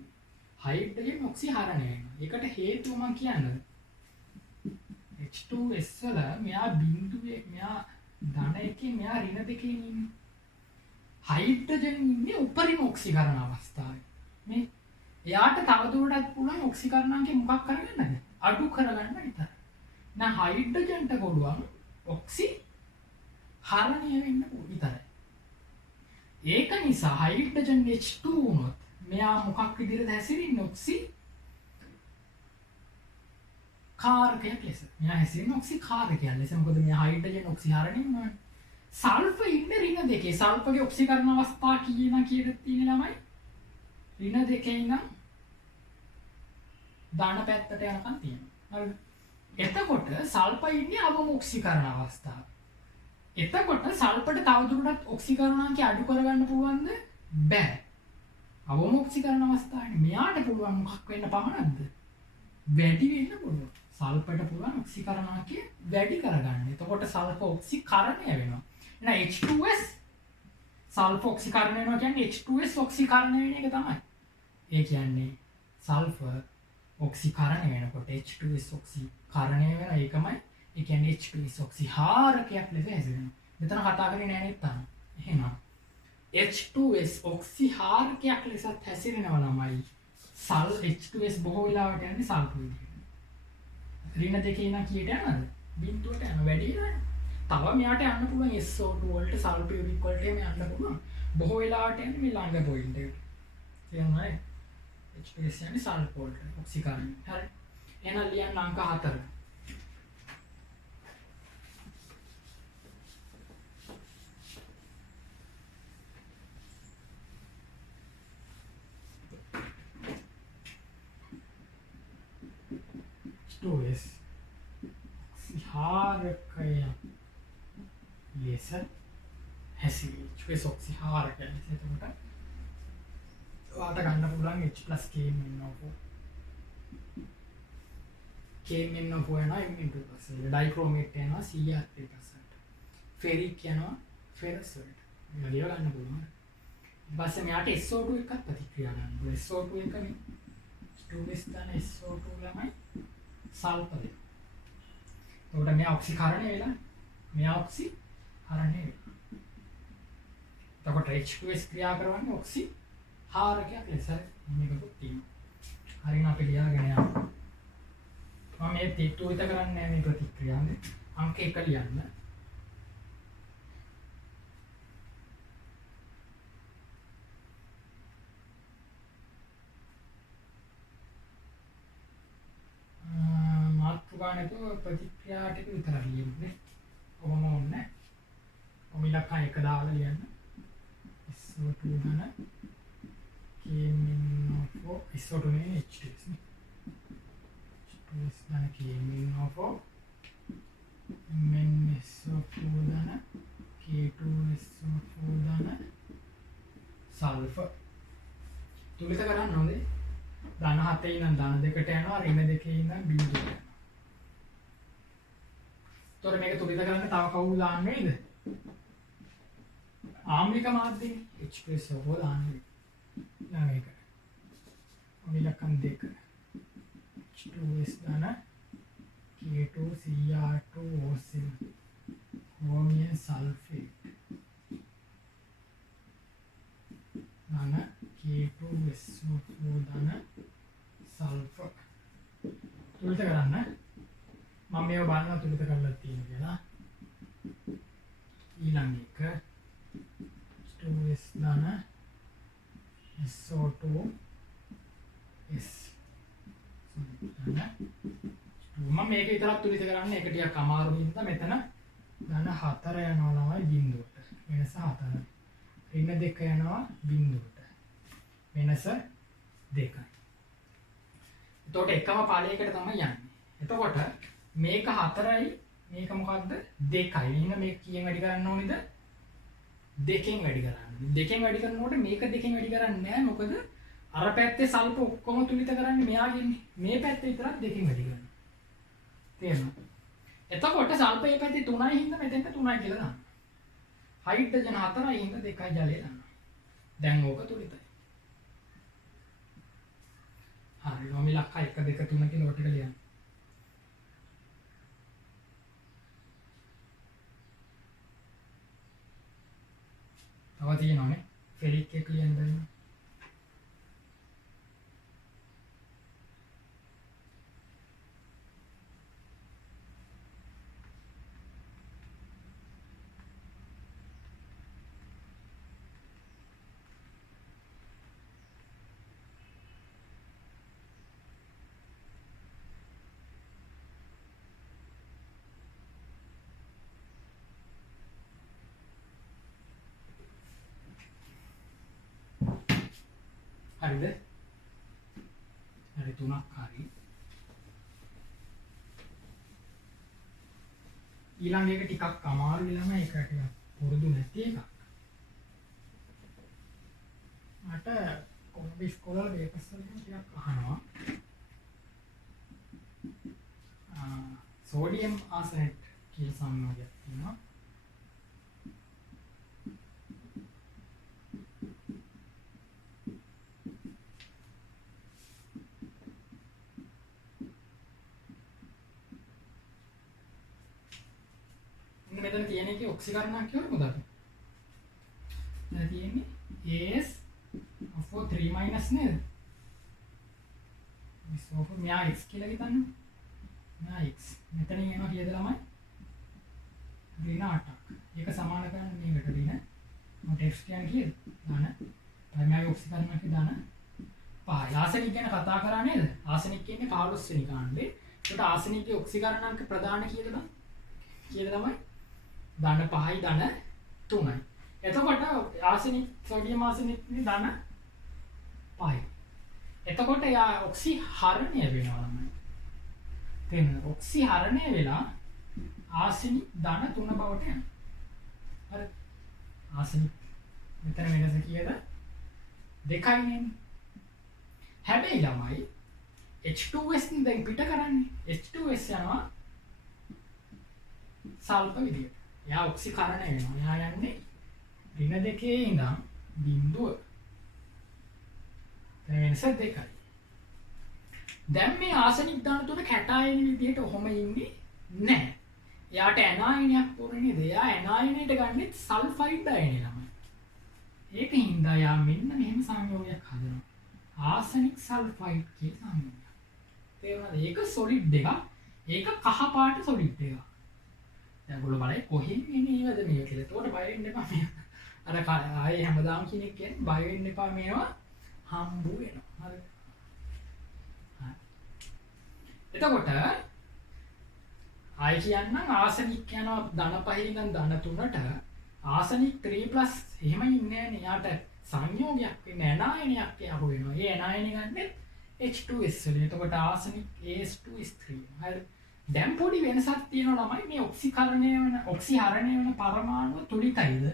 හයිඩ්‍රජන් ඔක්සිහරණය වෙනවා ඒකට හේතුව මම කියන්නද H2S වල මෙයා බිඳුවේ මෙයා ධන එකේ මෙයා ඍණ දෙකේ ඉන්නේ හයිඩ්‍රජන් ඉන්නේ උපරිම ඔක්සිකරණ අවස්ථාවේ මේ එයාට තවදුරටත් පුළුවන් ඔක්සිකරණාංකය මොකක් කරගන්නද අඩු කරගන්න විතරයි නා හයිඩ්‍රජන්ට පුළුවන් ඔක්සි හරණය වෙන්න විතරයි ඒක නිසා හයිඩ්‍රජන් H2 වුණොත් මෙයා මොකක් විදිහට හැසිරෙන්නේ ඔක්සි කාරකයක් ලෙස මෙයා හැසිරෙන්නේ ඔක්සි කාරකයක් ලෙස මොකද මෙයා හයිඩ්‍රජන් ඔක්සි හරණය වෙනවා සල්ෆර් ඉන්නේ ඍණ දෙකේ සල්ෆර්ගේ ඔක්සිකරණ අවස්ථා කීයනා කියලා තියෙන ළමයි ඍණ දෙකේ ඉඳන් ධන පැත්තට යනකම් තියෙනවා හරිද එතකොට සල්ෆර් ඉන්නේ අවම ඔක්සිකරණ අවස්ථාව එතකොට සල්ෆර්ට තවදුරටත් ඔක්සිකරණාංකය අඩු කරගන්න පුළුවන්ද බෑ අවම ඔක්සිකරණ අවස්ථාවේ මෙයාට පුළුවන් මොකක් වෙන්න පමණක්ද වැඩි වෙන්න පුළුවන් සල්ෆර්ට පුළුවන් ඔක්සිකරණාංකය වැඩි කරගන්න එතකොට සල්ෆර් ඔක්සිකරණය වෙනවා එහෙනම් H2S සල්ෆර් ඔක්සිකරණය වෙනවා කියන්නේ H2S ඔක්සිකරණය වෙන එක තමයි ඒ කියන්නේ සල්ෆර් ඔක්සිකරණය වෙනකොට H2S ඔක්සිකරණය වෙන එකමයි ඒ කියන්නේ H2S ඔක්සිහාරකයක් ලෙස හැසිරෙනවා. මෙතන කතා කරන්නේ නැහැ නේද තාම. එහෙනම් H2S ඔක්සිහාරකයක් ලෙසත් හැසිරෙනවා ළමයි. H2S බොහෝ වෙලාවට යන්නේ සල්ෆර් විදිහට. ඍණ දෙකේ ඉඳන් කීයට යනවද? බිඳුවට යන වැඩි වෙනවා. තව මෙයාට යන්න පුළුවන් SO2 වලට සල්ෆියුරික් වලට යන්න පුළුවන්. බොහෝ වෙලාවට යන්නේ මේ ළඟ පොයින්ට් එකට. තේරුණාද? H2S කියන්නේ සල්ෆර් වලට ඔක්සිකාර්බන්. හරි. එහෙනම් ලියන්න අංක 4. H2S ඔක්සිහාරකය ලෙස හැසිරේ. H2S ඔක්සිහාරකය ලෙස එතකොට ඔයාට ගන්න පුළුවන් H+ KMnO4 KMnO4 යනවා M2+. ඩයික්‍රෝමේට් යනවා Cr3+. ෆෙරික් යනවා ෆෙරස් වලට. මේවා ලියව ගන්න පුළුවන්. ඊට පස්සේ මෙයාට SO2 එකක් ප්‍රතික්‍රියා ගන්න පුළුවන්. SO2 එකනේ H2S දාන SO2 ළමයි සල්ෆර් දෙක. එතකොට මෙයා ඔක්සිකරණය වෙලා මෙයා ඔක්සිහරණය වෙලා. එතකොට H2S ක්‍රියා කරන්නේ ඔක්සිහාරකයක් ලෙස මේකකුත් තියෙනවා. හරිනම් අපි ලියාගෙන යමු. මම මේ තීත්වීත කරන්නේ මේ ප්‍රතික්‍රියාවේ අංක 1 ලියන්න. මාතෘකාවේදී ප්‍රතික්‍රියා ටික විතරක් ලියන්නේ. කොහොම ඕනේ. ඔමිලක්කා එක දාලා ලියන්න. SO2 ගන්න KMnO4 SO2 නේ H2S නේ. H2S ගන්න KMnO4 MnSO4 ගන්න K2SO4 ගන්න සල්ෆර් තුලිත කරන්න ඕනේ. ධන 7 ඉඳන් ධන 2ට යනවා ඍණ 2 ඉඳන් බිඳුවට යනවා. තොර මේක තුලිත කරන්න තව කවුරු දාන්නේද? ආම්ලික මාධ්‍යනේ H+O දාන්නේ. දැන් මේක. ඔමිලකන් 2. H2S දාන K2Cr2O7 chromium sulfate දාන K2SO4 දාන සල්ෆර් තුලිත කරන්න. මම මේව බලනවා තුලිත කරලා තියෙනවා කියලා. ඊළඟ එක H2S දාන SO2S මම මේක විතරක් තුලිත කරන්නේ. ඒක ටිකක් අමාරු හින්දා මෙතන දාන 4 යනවා ළමයි බිඳුවට. වෙනස 4. ඍණ 2 යනවා බිඳුවට. වෙනස 2යි. එතකොට එකම ඵලයකට තමයි යන්නේ. එතකොට මේක 4යි මේක මොකද්ද 2යි. එහෙනම් මේක කීයෙන් වැඩි කරන්න ඕනේද? 2කින් වැඩි කරන්න. 2කින් වැඩි කරනකොට මේක 2කින් වැඩි කරන්නේ නැහැ. මොකද අර පැත්තේ සල්ප ඔක්කොම තුලිත කරන්නේ මෙයාගෙන්නේ. මේ පැත්තේ විතරක් 2කින් වැඩි කරනවා. තේරෙනවද? එතකොට සල්ප මේ පැත්තේ 3යි හින්දා මෙතෙන්ට 3යි කියලා දාන්න. හයිඩ්‍රජන් 4යි හින්දා 2යි ජලය දානවා. දැන් ඕක තුලිතයි. හරි ඔමිලක්කා 1 2 3 කියලා ඔය ටික ලියන්න. තව තියෙනවානේ ෆෙරික් එක ලියන්න බැරිද? හරිද? හරි 3ක් හරි. ඊළඟ එක ටිකක් අමාරු ළමයි ඒක ටිකක් පුරුදු නැති එකක්. මට කොහොමද ඉස්කෝලේ වේපස් වලින් ටිකක් අහනවා. සෝඩියම් ආසනේට් කියලා සංයෝගයක් තියෙනවා. මෙතන තියෙන එකේ ඔක්සිකරණයක් කියවල මොකද? මෙතන තියෙන්නේ AS O3 නේද? SO4 මෙයා X කියලා හිතන්න. මෙයා X. මෙතන එනවා කීයද ළමයි? ඍණ 8ක්. ඒක සමාන කරන්නේ මේකට ඍණ මට x කියන්නේ කීයද? ධන. ප්‍රයිමරි ඔක්සිකරණයක් ධන 5. ආසනික ගැන කතා කරා නේද? ආසනික කියන්නේ 15 වෙනි කාණ්ඩේ. ඒකට ආසනිකයේ ඔක්සිකරණාංක ප්‍රධාන කීයද බං? කීයද තමයි? ධන 5යි ධන 3යි. එතකොට ආසනික සෝඩියම් ආසනික ධන 5යි. එතකොට යා ඔක්සි හරණය වෙනවා තමයි. තේරෙනවද? ඔක්සි හරණය වෙලා ආසනික ධන 3 බවට යනවා. හරි. ආසනික මෙතන වෙනස කීයද? 2යි නේ. හැබැයි ළමයි H2S නේ දැන් පිට කරන්නේ. H2S යනවා සල්ප විදියට. එයා ඔක්සිකරණය වෙනවා. එයා යන්නේ ඍණ 2 ඉඳන් බිඳුව. දැන් වෙනස 2යි. දැන් මේ ආසනික් ධන තුන කැටායන විදියට ඔහොම ඉන්නේ නැහැ. එයාට ඇනායනයක් පුරන්නේ නේද? එයා ඇනායනයට ගන්නෙත් සල්ෆයිඩ් අයනය ළමයි. ඒකින්ද යා මෙන්න මෙහෙම සංයෝගයක් හදනවා. ආසනික් සල්ෆයිඩ් කියලා සංයෝගයක්. තේරුණාද? ඒක සොලිඩ් එකක්. ඒක කහ පාට සොලිඩ් එකක්. දැන් ඔයගොල්ලෝ බලයි කොහෙන් එන්නේ නේද මේක කියලා. ඒකට බය වෙන්න එපා මේ. අර ආයේ හැමදාම කෙනෙක් කියන්නේ බය වෙන්න එපා මේවා හම්බු වෙනවා. හරි. එතකොට ආයි කියන්නම් ආසනික් යනවා ධන 5 ඉඳන් ධන 3ට ආසනික් 3+ එහෙම ඉන්නේ නැහැ. යාට සංයෝගයක් වෙන්නේ ඇනායනයක් යහු වෙනවා. ඒ ඇනායනය ගන්නෙ H2S වලින්. එතකොට ආසනික් AS2S3. හරි. දැන් පොඩි වෙනසක් තියෙනවා ළමයි. මේ ඔක්සිකරණය වෙන ඔක්සිහරණය වෙන පරමාණු තුලිතයිද?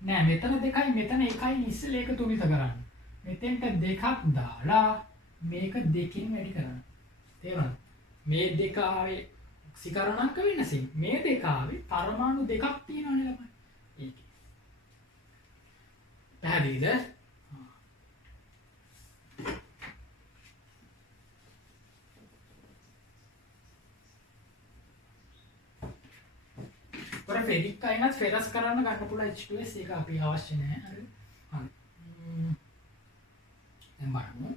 නෑ මෙතන 2යි මෙතන 1යි ඉස්සෙල්ලා ඒක තුලිත කරන්න. මෙතෙන්ට 2ක් දාලා මේක 2කින් වැඩි කරන්න. තේරුණාද? මේ දෙක ආවේ ඔක්සිකරණාංක වෙනසින්. මේ දෙක ආවේ පරමාණු 2ක් තියෙනවනේ ළමයි. ඒක. පැහැදිලිද? पर फेरिक का फेरस කරන්න ගන්න පුළුවන් H2S ඒක අපි අවශ්‍ය නැහැ. හරි. හරි. දැන් බලමු.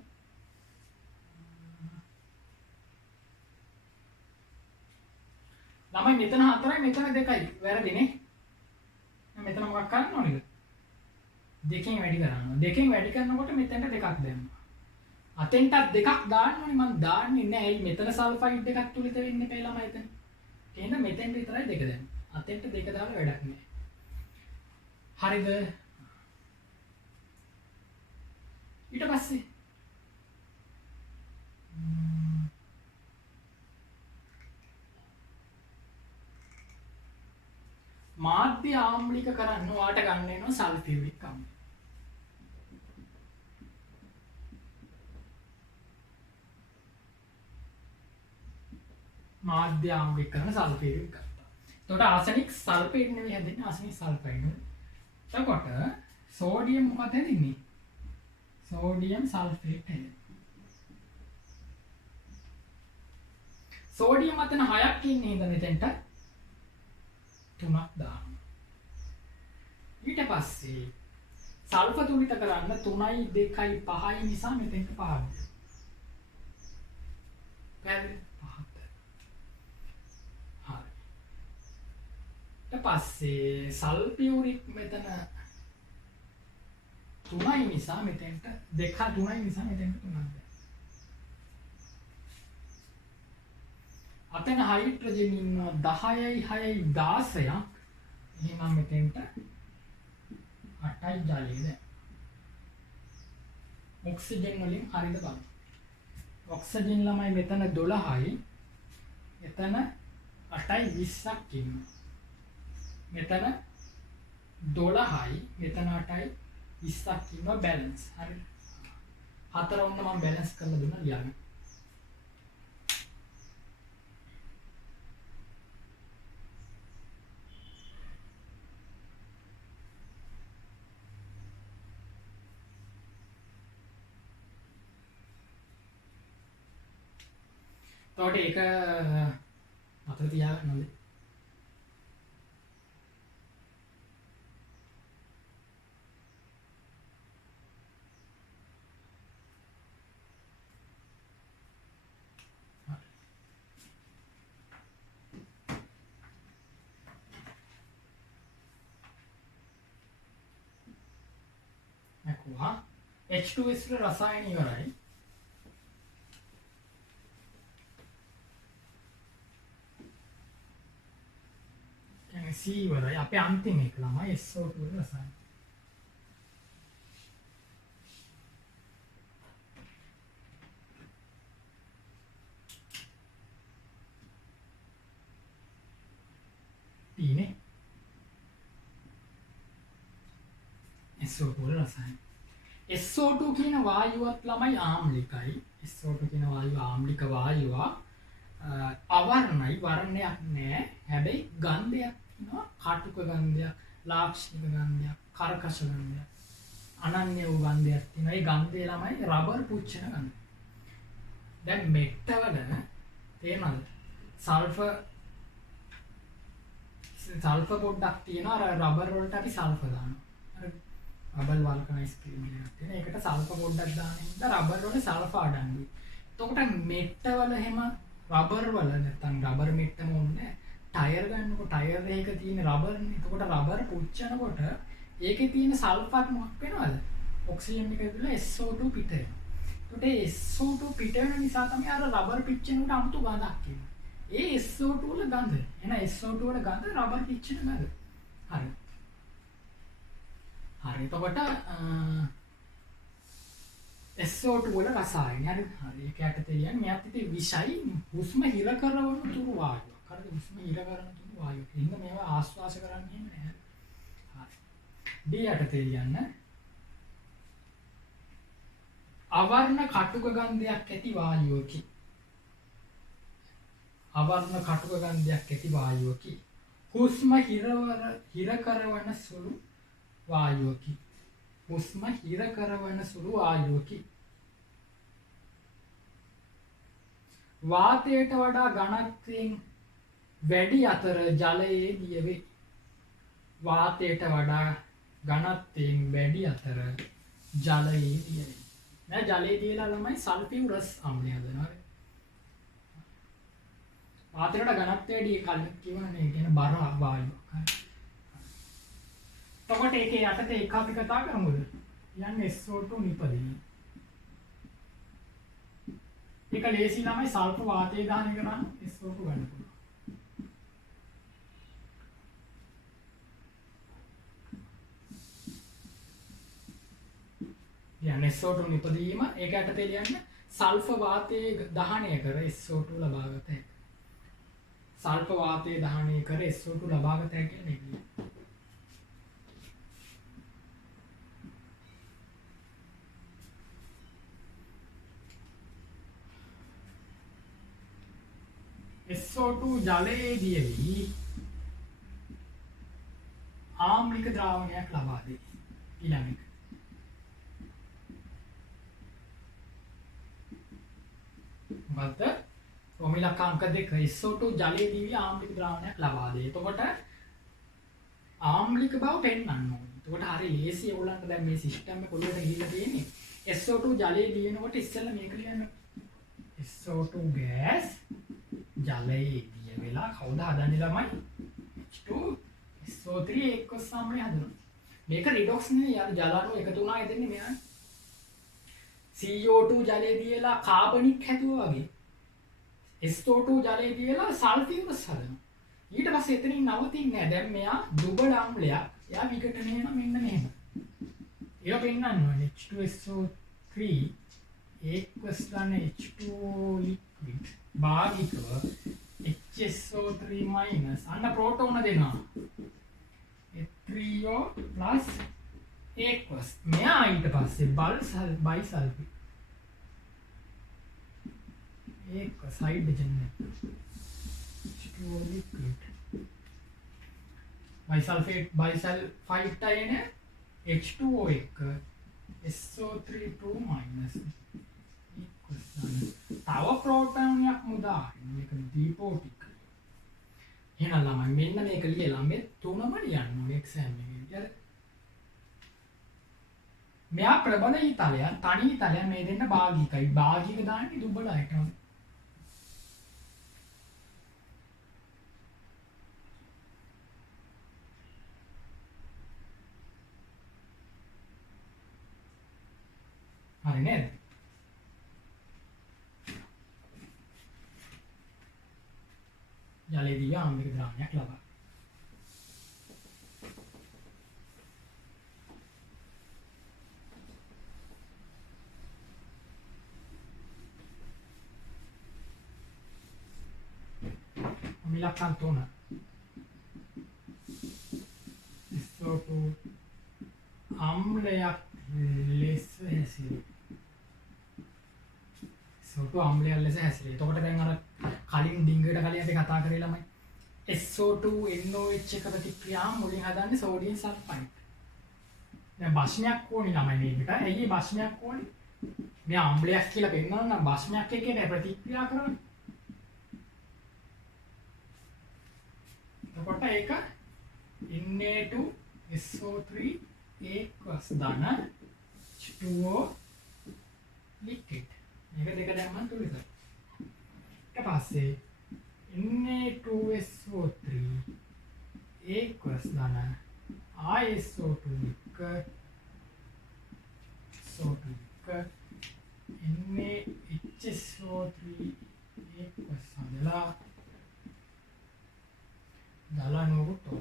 ළමයි මෙතන 4යි මෙතන 2යි. වැරදිනේ. මෙතන මොකක් කරන්න ඕනේද? දෙකෙන් වැඩි කරනවා. දෙකෙන් වැඩි කරනකොට මෙතනට දෙකක් දැම්මා. අතෙන්ටත් දෙකක් දාන්න ඕනේ. මම දාන්නේ නැහැ. ඇයි මෙතන සල්ෆයිඩ් දෙකක් තුලිත වෙන්නේ පෙළ ළමයි එතන. එහෙනම් මෙතෙන්ට විතරයි දෙක දැම්මා. අතෙන්ට දෙක දාලා වැඩක් නැහැ. හරිද? ඊට පස්සේ මාධ්‍ය ආම්ලික කරන්න ඔයාට ගන්න වෙනවා සල්ෆියුරික් අම්ල. මාධ්‍ය ආම්ලික කරන සල්ෆියුරික් අම්ල. එතකොට ආසනික් සල්ෆේට් නෙවෙයි හැදෙන්නේ ආසනික් සල්ෆයිඩ්. එතකොට සෝඩියම් මොකක්ද හැදෙන්නේ? සෝඩියම් සල්ෆේට් හැදෙනවා. සෝඩියම් අතන 6ක් ඉන්නේ නේද මෙතෙන්ට? 3ක් දානවා. ඊට පස්සේ සල්ෆර් තුලිත කරන්න 3යි 2යි 5යි නිසා මෙතෙන්ට 5ක්. පැහැදිලි? 5ක්. හරි. ඊට පස්සේ සල්ෆියුරික් මෙතන 3යි නිසා මෙතෙන්ට 3යි නිසා මෙතෙන්ට 3ක්. අතන හයිඩ්‍රජන් ඉන්නවා 10යි 6යි 16ක්. එහෙනම් මෙතෙන්ට 8යි ජලයද. ඔක්සිජන් වලින් හරිද බලන්න. ඔක්සිජන් ළමයි මෙතන 12යි. මෙතන 8යි 20ක් ඉන්නවා. මෙතන 12යි මෙතන 8යි 20ක් ඉන්නවා බැලන්ස්. හරිද? හතර ඔන්න මම බැලන්ස් කරලා දුන්නා ලියන්න. तोट एक मत दिया नंदे වා H2S වල රසායන ඉවරයි. කියන්නේ C ඉවරයි. අපේ අන්තිම එක ළමයි SO2 වල රසායන. නේ SO2 වල රසායන. SO2 කියන වායුවත් ළමයි ආම්ලිකයි. SO2 කියන වායුව ආම්ලික වායුව අවර්ණයි වර්ණයක් නෑ. හැබැයි ගන්ධයක් තියෙනවා. කාටුක ගන්ධයක්, ලාක්ෂණික ගන්ධයක්, කර්කශ ගන්ධයක්, අනන්‍ය වූ ගන්ධයක් තියෙනවා. ඒ ගන්ධය ළමයි රබර් පුච්චන ගන්ධය. දැන් මෙට්ටවල තේරෙනවද? සල්ෆර් පොඩ්ඩක් තියෙනවා. අර රබර් වලට අපි සල්ෆර් දානවා. අර රබර් වල්කනයිස් ක්‍රීම් එකක් තියෙන. ඒකට සල්ෆර් පොඩ්ඩක් දාන හින්දා රබර් වල සල්ෆර් අඩංගුයි. එතකොට මෙට්ටවල එහෙම රබර් වල නැත්තම් රබර් මෙට්ටම ඕනේ. ටයර් ගන්නකොට ටයර් එකක තියෙන රබර්නේ. එතකොට රබර් පුච්චනකොට ඒකේ තියෙන සල්ෆර් මොකක් වෙනවද? ඔක්සිජන් එක විදිහට SO2 පිට වෙනවා. එතකොට ඒ SO2 පිට වෙන නිසා තමයි අර රබර් පිච්චෙනකොට අමුතු ගඳක් එන්නේ. ඒ SO2 වල ගඳ. එන SO2 වල ගඳ රබර් පිච්චෙන ගඳ. හරි. හරි. එතකොට SO2 වල රසායන. හරි. ඒක යටතේ කියන්නේ මෙයාත් ඉතින් විෂයි හුස්ම හිර කරවන තුරු වායුවක්. හරිද? හුස්ම හිර කරන තුරු වායුවක්. එහෙනම් මේවා ආශ්වාස කරන්නේ නැහැ. හරි. D යටතේ කියන්නේ අවර්ණ කටුක ගන්ධයක් ඇති වායුවකි. අවර්ණ කටුක ගන්ධයක් ඇති වායුවකි. හුස්ම හිර කරවන සුළු වායුවකි. හුස්ම හිර කරවන සුළු වායුවකි. වාතයට වඩා ඝනත්වයෙන් වැඩි අතර ජලයේ දිය වේ. වාතයට වඩා ඝනත්වයෙන් වැඩි අතර ජලයේ දිය වේ. නෑ ජලයේ දියලා ළමයි සල්ෆියුරස් අම්ලය හදනවා. වාතයට ඝනත්වය වැඩි කලින් කියවනේ කියන බර වායුවක්. එතකොට ඒකේ යටතේ එකක් අපි කතා කරමුද? කියන්නේ SO2 නිපදවීම. ඒක ලේසි ළමයි සල්ෆර් වාතයේ දාන එක නම් SO2 ගන්න පුළුවන්. කියන්නේ SO2 නිපදවීම ඒක යටතේ ලියන්න සල්ෆර් වාතයේ දහනය කර SO2 ලබාගත හැකියි. සල්ෆර් වාතයේ දහනය කර SO2 ලබාගත හැකියි කියන්නේ. SO2 ජලයේ දියවි ආම්ලික ද්‍රාවණයක් ලබා දෙයි. ඊළඟ එක. මොකද්ද? ප්‍රෝමිලක අංක 2 SO2 ජලයේ දිවි ආම්ලික ද්‍රාවණයක් ලබා දෙයි. එතකොට ආම්ලික බව පෙන්වන්න ඕනේ. එතකොට හරි ලේසි ඒගොල්ලන්ට දැන් මේ සිස්ටම් එක කොල්ලට ගිහිල්ලා තියෙන්නේ. SO2 ජලයේ දිනනකොට ඉස්සෙල්ලා මේක ලියන්න. SO2 gas ජලයේ දිය වෙලා කවුද හදන්නේ ළමයි? H2 SO3 එක්ක සමය හදනවා. මේක රිඩොක්ස් නේ යාර ජල අණු එකතු වුණා එදෙන්නේ මෙයා. CO2 ජලයේ දියලා කාබනික් හැදුවා වගේ. SO2 ජලයේ දියලා සල්ෆියුරස් හදනවා. ඊට පස්සේ එතනින් නවතින්නේ නැහැ. දැන් මෙයා දුබල අම්ලයක්. එයා විකටනය වෙනවා මෙන්න මෙහෙම. ඒක පෙන්නන්න ඕනේ H2SO3 equals H2O liquid භාගිකව HSO3 minus අන්න ප්‍රෝටෝන දෙනවා. H3O plus equals මෙයා ඊට පස්සේ බයිසල්ෆි equals hydrogen H2O liquid බයිසල්ෆයිට් අයන H2O එක SO3 2 minus තව ප්‍රෝටෝනයක් මුදා මේක දීපෝටික්. එහෙනම් ළමයි මෙන්න මේක ලියලා මේ තුනම ලියන්න ඕනේ එක්සෑම් එකේ. මෙයා ප්‍රබල ඊතලය තනි ඊතලය මේ දෙන්න භාගිකයි. භාගික දාන්නේ දුබලයට. ජලයේදී ආම්ලික ද්‍රාවණයක් ලබා. ඉලක්කම් 3 SO2 ආම්ලයක් ලෙස හැසිරේ. SO2 ආම්ලයක් ලෙස හැසිරේ. එතකොට දැන් අර කලින් ඩිංගකට කලින් අපි කතා කරේ ළමයි SO2 NOH එක ප්‍රතික්‍රියාව මුලින් හදන්නේ සෝඩියම් සල්ෆයිඩ්. දැන් බස්නයක් ඕනි ළමයි මේකට. ඇයි බස්නයක් ඕනි? මේ ආම්ලයක් කියලා පෙන්නනවා නම් බස්නයක් එක්ක ප්‍රතික්‍රියා කරන්නේ. එතකොට ඒක Na2SO3 equals ධන H2O liquid. මේක දෙක දැම්මම තුලිතයි. ඊට පස්සේ Na2SO3 equals ධන iSO2 එක SO2 එක NaHSO3 equals දලා නෝරුතෝ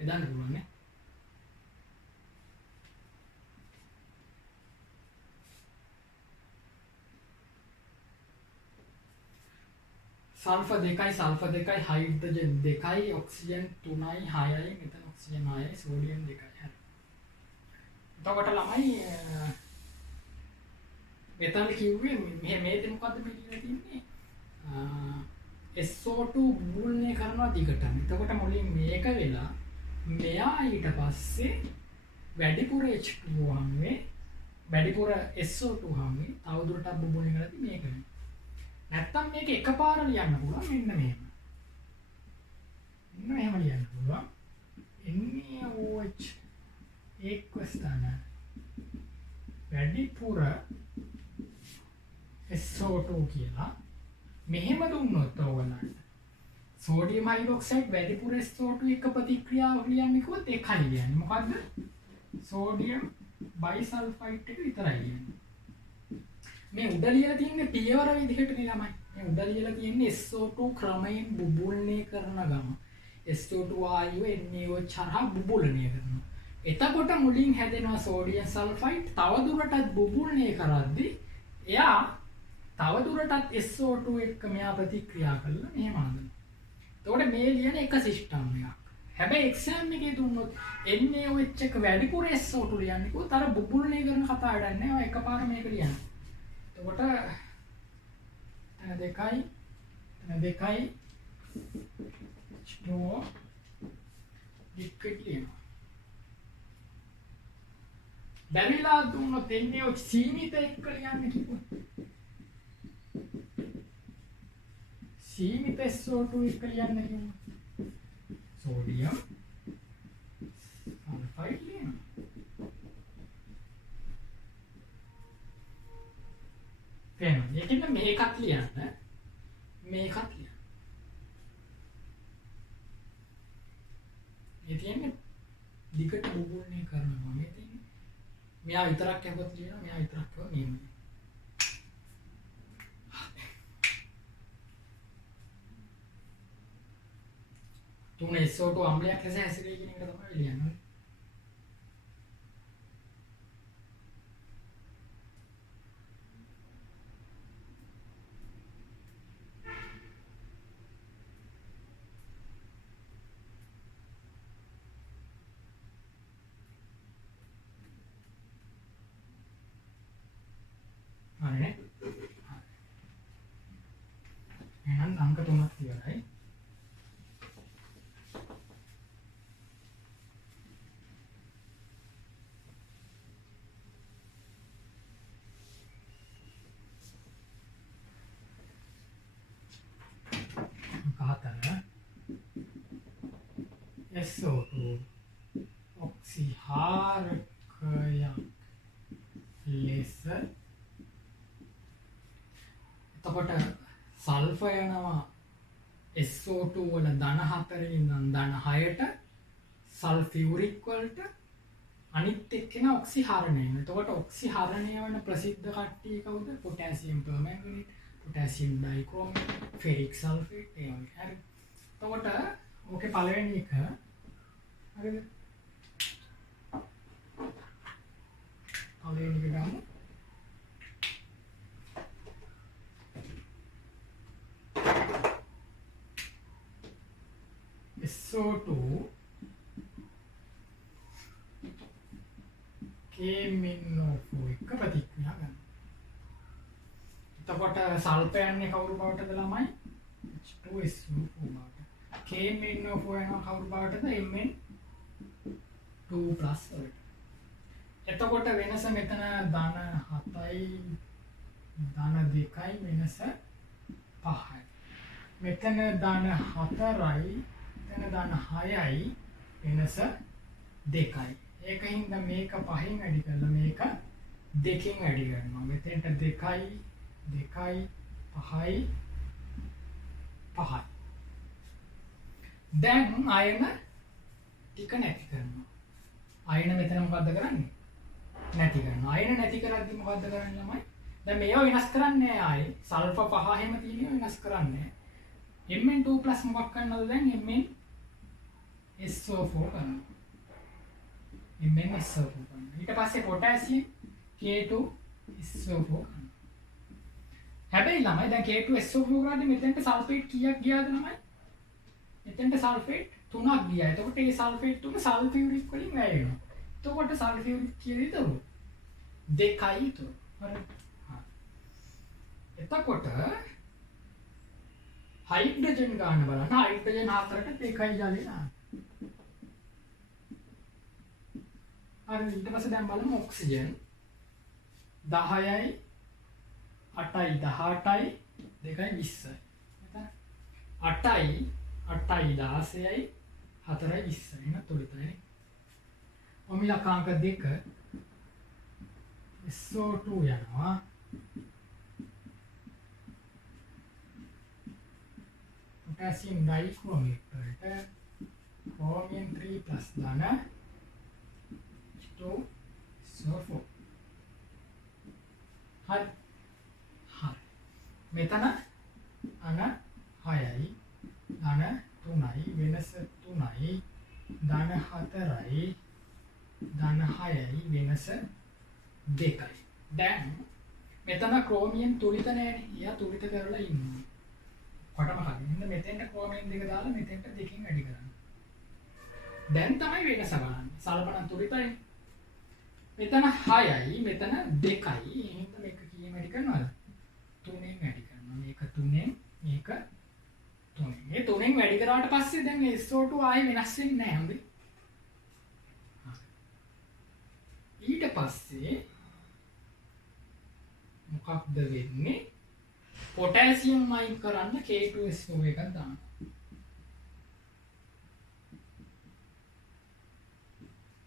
බෙදන්න පුළුවන් නේ. සල්ෆර් 2යි සල්ෆර් 2යි හයිඩ්‍රජන් 2යි ඔක්සිජන් 3යි 6යි මෙතන ඔක්සිජන් 6යි සෝඩියම් 2යි. හරි. එතකොට ළමයි මෙතන කිව්වේ මේක මොකද්ද මේ කියලා තින්නේ? SO2 බුබුල්නේ කරනවා දිගටම. එතකොට මුලින් මේක වෙලා මෙයා ඊට පස්සේ වැඩිපුර H2O හම්වේ වැඩිපුර SO2 හම්වේ තවදුරටත් බුබුල්නේ කරද්දි මේක වෙනවා. නැත්තම් මේක එකපාර ලියන්න පුළුවන් මෙන්න මෙහෙම. මෙන්න මෙහෙම ලියන්න පුළුවන්. NaOH equals ධන වැඩිපුර SO2 කියලා මෙහෙම දුන්නොත් ඕගොල්ලන්ට සෝඩියම් හයිඩ්‍රොක්සයිඩ් වැඩිපුර SO2 එක ප්‍රතික්‍රියාවක් ලියන්නේ කිව්වොත් ඒකයි ලියන්නේ. මොකද්ද? සෝඩියම් බයිසල්ෆයිඩ් එක විතරයි ලියන්නේ. මේ උඩ ලියලා තියෙන්නේ පියවර විදිහට නේ ළමයි. මේ උඩ ලියලා තියෙන්නේ SO2 ක්‍රමයෙන් බුබුල්නේ කරන ගම. SO2 ආයුව NaOH හරහා බුබුලණය කරනවා. එතකොට මුලින් හැදෙනවා සෝඩියම් සල්ෆයිඩ්. තවදුරටත් බුබුල්නේ කරද්දී එයා තවදුරටත් SO2 එක්ක මෙයා ප්‍රතික්‍රියා කරලා මෙහෙම හදනවා. එතකොට මේ ලියන එක සිස්ටම් එකක්. හැබැයි එක්සෑම් එකේ දුන්නොත් NaOH එක වැඩිපුර SO2 ලියන්නේ කොහොමද? අර බුබුල්නේ කරන කතාව වැඩක් නෑ. ඔය එකපාර මේක ලියන්න. එතකොට තන දෙකයි H2O liquid ලියනවා. බැරිලා දුන්නොත් NaOH සීමිත එක්ක ලියන්න කිව්වොත් සීමිත SO2 එක ලියන්න කිව්වොත් සෝඩියම් සල්ෆයිඩ් ලියනවා. තේරෙනවද? ඒකෙන් මේකත් ලියන්න මේකත් ලියන්න. මේ තියෙන්නේ දිගට බුබුල්නේ කරනවා. මේ තියෙන්නේ මෙයා විතරක් යකොත් ලියනවා. මෙයා විතරක් කරව මෙහෙම. තුන SO2 අම්ලයක් ලෙස හැසිරෙයි කියන එක තමයි ලියන්නේ. හරිනේ. එහෙනම් අංක 3ක් ඉවරයි. SO2 ඔක්සිහාරකයක් ලෙස එතකොට සල්ෆර් යනවා SO2 වල ධන 4 ඉඳන් ධන 6ට සල්ෆියුරික් වලට අනිත් එක්කෙනා ඔක්සිහරණය වෙනවා. එතකොට ඔක්සිහරණය වෙන ප්‍රසිද්ධ කට්ටිය කවුද? Potassium permanganate, potassium dichromate, ferric sulphate ඒ වගේ. හරි. එතකොට ඕකේ පළවෙනි එක හරිද? පළවෙනි එක ගමු. SO2 KMnO4 එක ප්‍රතික්‍රියා කරනවා. එතකොට සල්ෆර් යන්නේ කවුරු බවටද ළමයි? H2SO4 බවට. KMnO4 යනවා කවුරු බවටද? Mn2+ වලට. එතකොට වෙනස මෙතන ධන 7යි ධන 2යි වෙනස 5යි. මෙතන ධන 4යි මෙතන ධන 6යි වෙනස 2යි. ඒකින්ද මේක 5න් වැඩි කරලා මේක 2කින් වැඩි කරනවා. මෙතෙන්ට 2යි 2යි 5යි 5යි. දැන් අයන ටික නැති කරනවා. අයන මෙතන මොකද්ද කරන්නේ? නැති කරනවා. අයන නැති කරද්දි මොකද්ද කරන්නේ ළමයි? දැන් මේව වෙනස් කරන්නේ නැහැ ආයේ. සල්ෆර් 5 හැම තියෙනවා වෙනස් කරන්නේ නැහැ. Mn2+ මොකක් කරනවද දැන්? MnSO4 කරනවා. MnSO4 කරනවා. ඊට පස්සේ පොටෑසියම් K2SO4 කරනවා. හැබැයි ළමයි දැන් K2SO4 කරද්දි මෙතෙන්ට සල්ෆේට් කීයක් ගියාද ළමයි? මෙතෙන්ට සල්ෆේට් 3ක් ගියා. එතකොට මේ සල්ෆේට් තුන සල්ෆියුරික් වලින් වැය වෙනවා. එතකොට සල්ෆියුරික් කියලා ඉතුරු 2යි ඉතුරු. හරි. එතකොට හයිඩ්‍රජන් ගන්න බලන්න. හයිඩ්‍රජන් 4ට 2යි ජලය දාන්න. හරි. ඊට පස්සේ දැන් බලමු ඔක්සිජන් 10යි 8යි 18යි 2යි 20යි. එතන 8යි 8යි 16යි 4යි 20යි න තුලිතයි. ඔමිලකාංක 2 SO2 යනවා potassium dichromate වලට chromium 3+ ධන H2SO4. හරි. මෙතන අන 6යි ධන 3යි වෙනස 3යි ධන 4යි ධන 6යි වෙනස 2යි. දැන් මෙතන ක්‍රෝමියම් තුලිත නැහැනේ. එයා තුලිත කරලා ඉන්නේ. කොටම හරින්න මෙතෙන්ට ක්‍රෝමියම් 2 දාලා මෙතෙන්ට 2කින් වැඩි කරන්න. දැන් තමයි වෙනස බලන්න. සල්පන තුලිතයි. මෙතන 6යි මෙතන 2යි. එහෙනම් මේක කීයෙන් වැඩි කරනවද? 3ෙන් වැඩි කරනවා. මේක 3ෙන් මේක 3ෙන්. මේ 3ෙන් වැඩි කරාට පස්සේ දැන් SO2 ආයෙ වෙනස් වෙන්නේ නැහැ හම්බේ. ඊට පස්සේ මොකක්ද වෙන්නේ? පොටෑසියම් අයින් කරන්න K2SO එකක් දාන්න.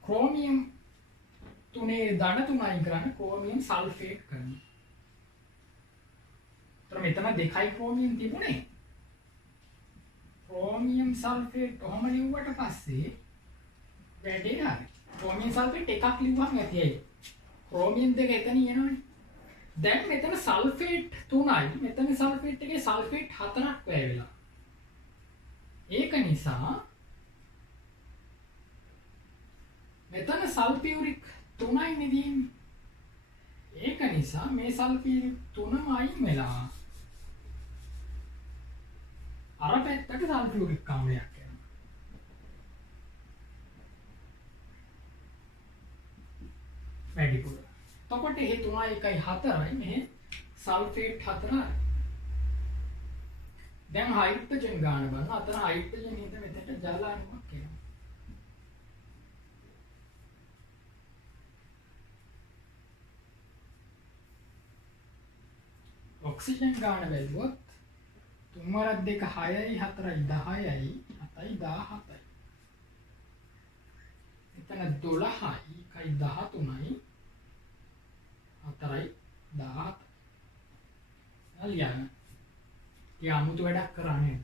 ක්‍රෝමියම් 3 ධන 3 අයින් කරන්න ක්‍රෝමියම් සල්ෆේට් කරනවා. මෙතන 2යි ක්‍රෝමියම් තිබුණේ. ක්‍රෝමියම් සල්ෆේට් කොහොම ලිව්වට පස්සේ වැඩේ හරි. ක්‍රෝමියම් සල්ෆේට් එකක් ලිව්වම ඇතියි. ක්‍රෝමියම් 2 එතන යනවනේ. දැන් මෙතන සල්ෆේට් 3යි. මෙතන සල්ෆේට් එකේ සල්ෆේට් 4ක් වැය වෙලා. ඒක නිසා මෙතන සල්ෆියුරික් 3යි නෙදීන්නේ. ඒක නිසා මේ සල්ෆියුරික් 3ම අයින් වෙලා අර පැත්තට සල්ෆියුරික් ආම්ලයක් යනවා. වැඩිපුර. එතකොට මේ 3යි 1යි 4යි මේ සල්ෆේට් 4යි. දැන් හයිඩ්‍රජන් ගන්න බලන්න. අතන හයිඩ්‍රජන් හින්දා මෙතනට ජලාණුවක් එනවා. ඔක්සිජන් ගන්න බැලුවොත් 3 2 6යි 4යි 10යි 7යි 17යි. එතන 12යි 1යි 13යි 4යි 17 ලියන්න. ඒ 아무තු වැඩක් කරන්නේ.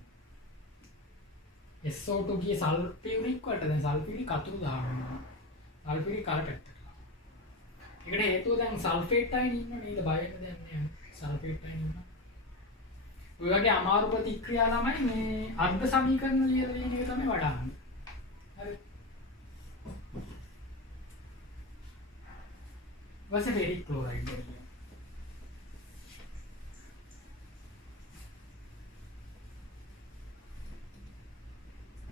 SO2 ගියේ සල්ෆියුරික් වලට දැන් සල්ෆියුරික් අතුරු දානවා. සල්ෆියුරික් අර පැත්තට. ඒකට හේතුව දැන් සල්ෆේට් අයින් ඉන්නව නේද? බය වෙන්න දෙයක් නෑ. සල්ෆේට් අයින් ඉන්නවා. ඔය වගේ අමාරු ප්‍රතික්‍රියා ළමයි මේ අර්ධ සමීකරණ ලියලා දෙන එක තමයි වඩාන්නේ. හරි. ඊපස්සේ ෆෙරික් ක්ලෝරයිඩ් එක.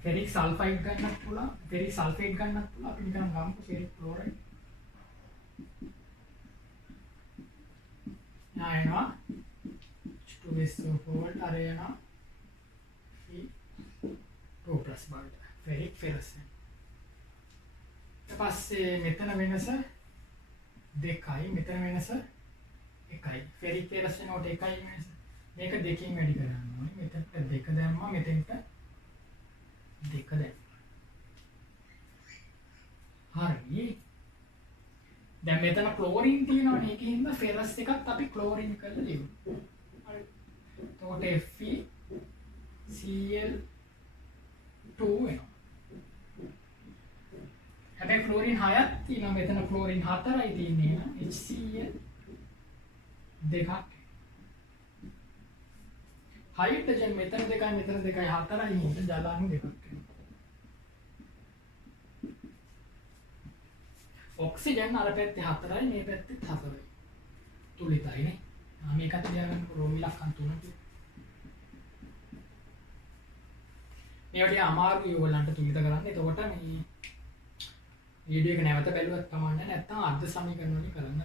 ෆෙරික් සල්ෆයිඩ් ගන්නත් පුළුවන්. ෆෙරික් සල්ෆේට් ගන්නත් පුළුවන්. අපි නිකන් ගමු ෆෙරික් ක්ලෝරයිඩ්. නායනවා H2SO4 වලට අර යනවා E2+ වලට ෆෙරික් ෆෙරස් ඊට පස්සේ මෙතන වෙනස 2යි මෙතන වෙනස 1යි ෆෙරික් ෆෙරස් වෙනකොට 1යි වෙනස මේක දෙකකින් වැඩි කරන්න ඕනේ මෙතනට 2 දැම්මා මෙතෙන්ට 2 දැම්මා හරි දැන් මෙතන ක්ලෝරින් තියෙනවනේ ඒකෙන් හින්දා ෆෙරස් එකත් අපි ක්ලෝරින් කරලා ලියමු. හරි. එතකොට FeCl2 වෙනවා. හැබැයි ක්ලෝරින් 6ක් තියෙනවා මෙතන ක්ලෝරින් 4යි තියෙන්නේ නේද? HCl දෙකක්. හයිඩ්‍රජන් මෙතන 2යි මෙතන 2යි 4යි නේද? ජලාංග දෙකක් වෙනවා. ඔක්සිජන් අර පැත්තේ 4යි මේ පැත්තේ 4යි. තුලිතයිනේ. මේකත් ලියගන්න රෝම ඉලක්කම් 3 කියලා. මේවට අමාරුයි ඔයගලන්ට තුලිත කරන්න. එතකොට මේ වීඩියෝ එක නැවත බැලුවත් කමන්නේ නැත්නම් අර්ධ සමීකරණ වලින් කරන්න.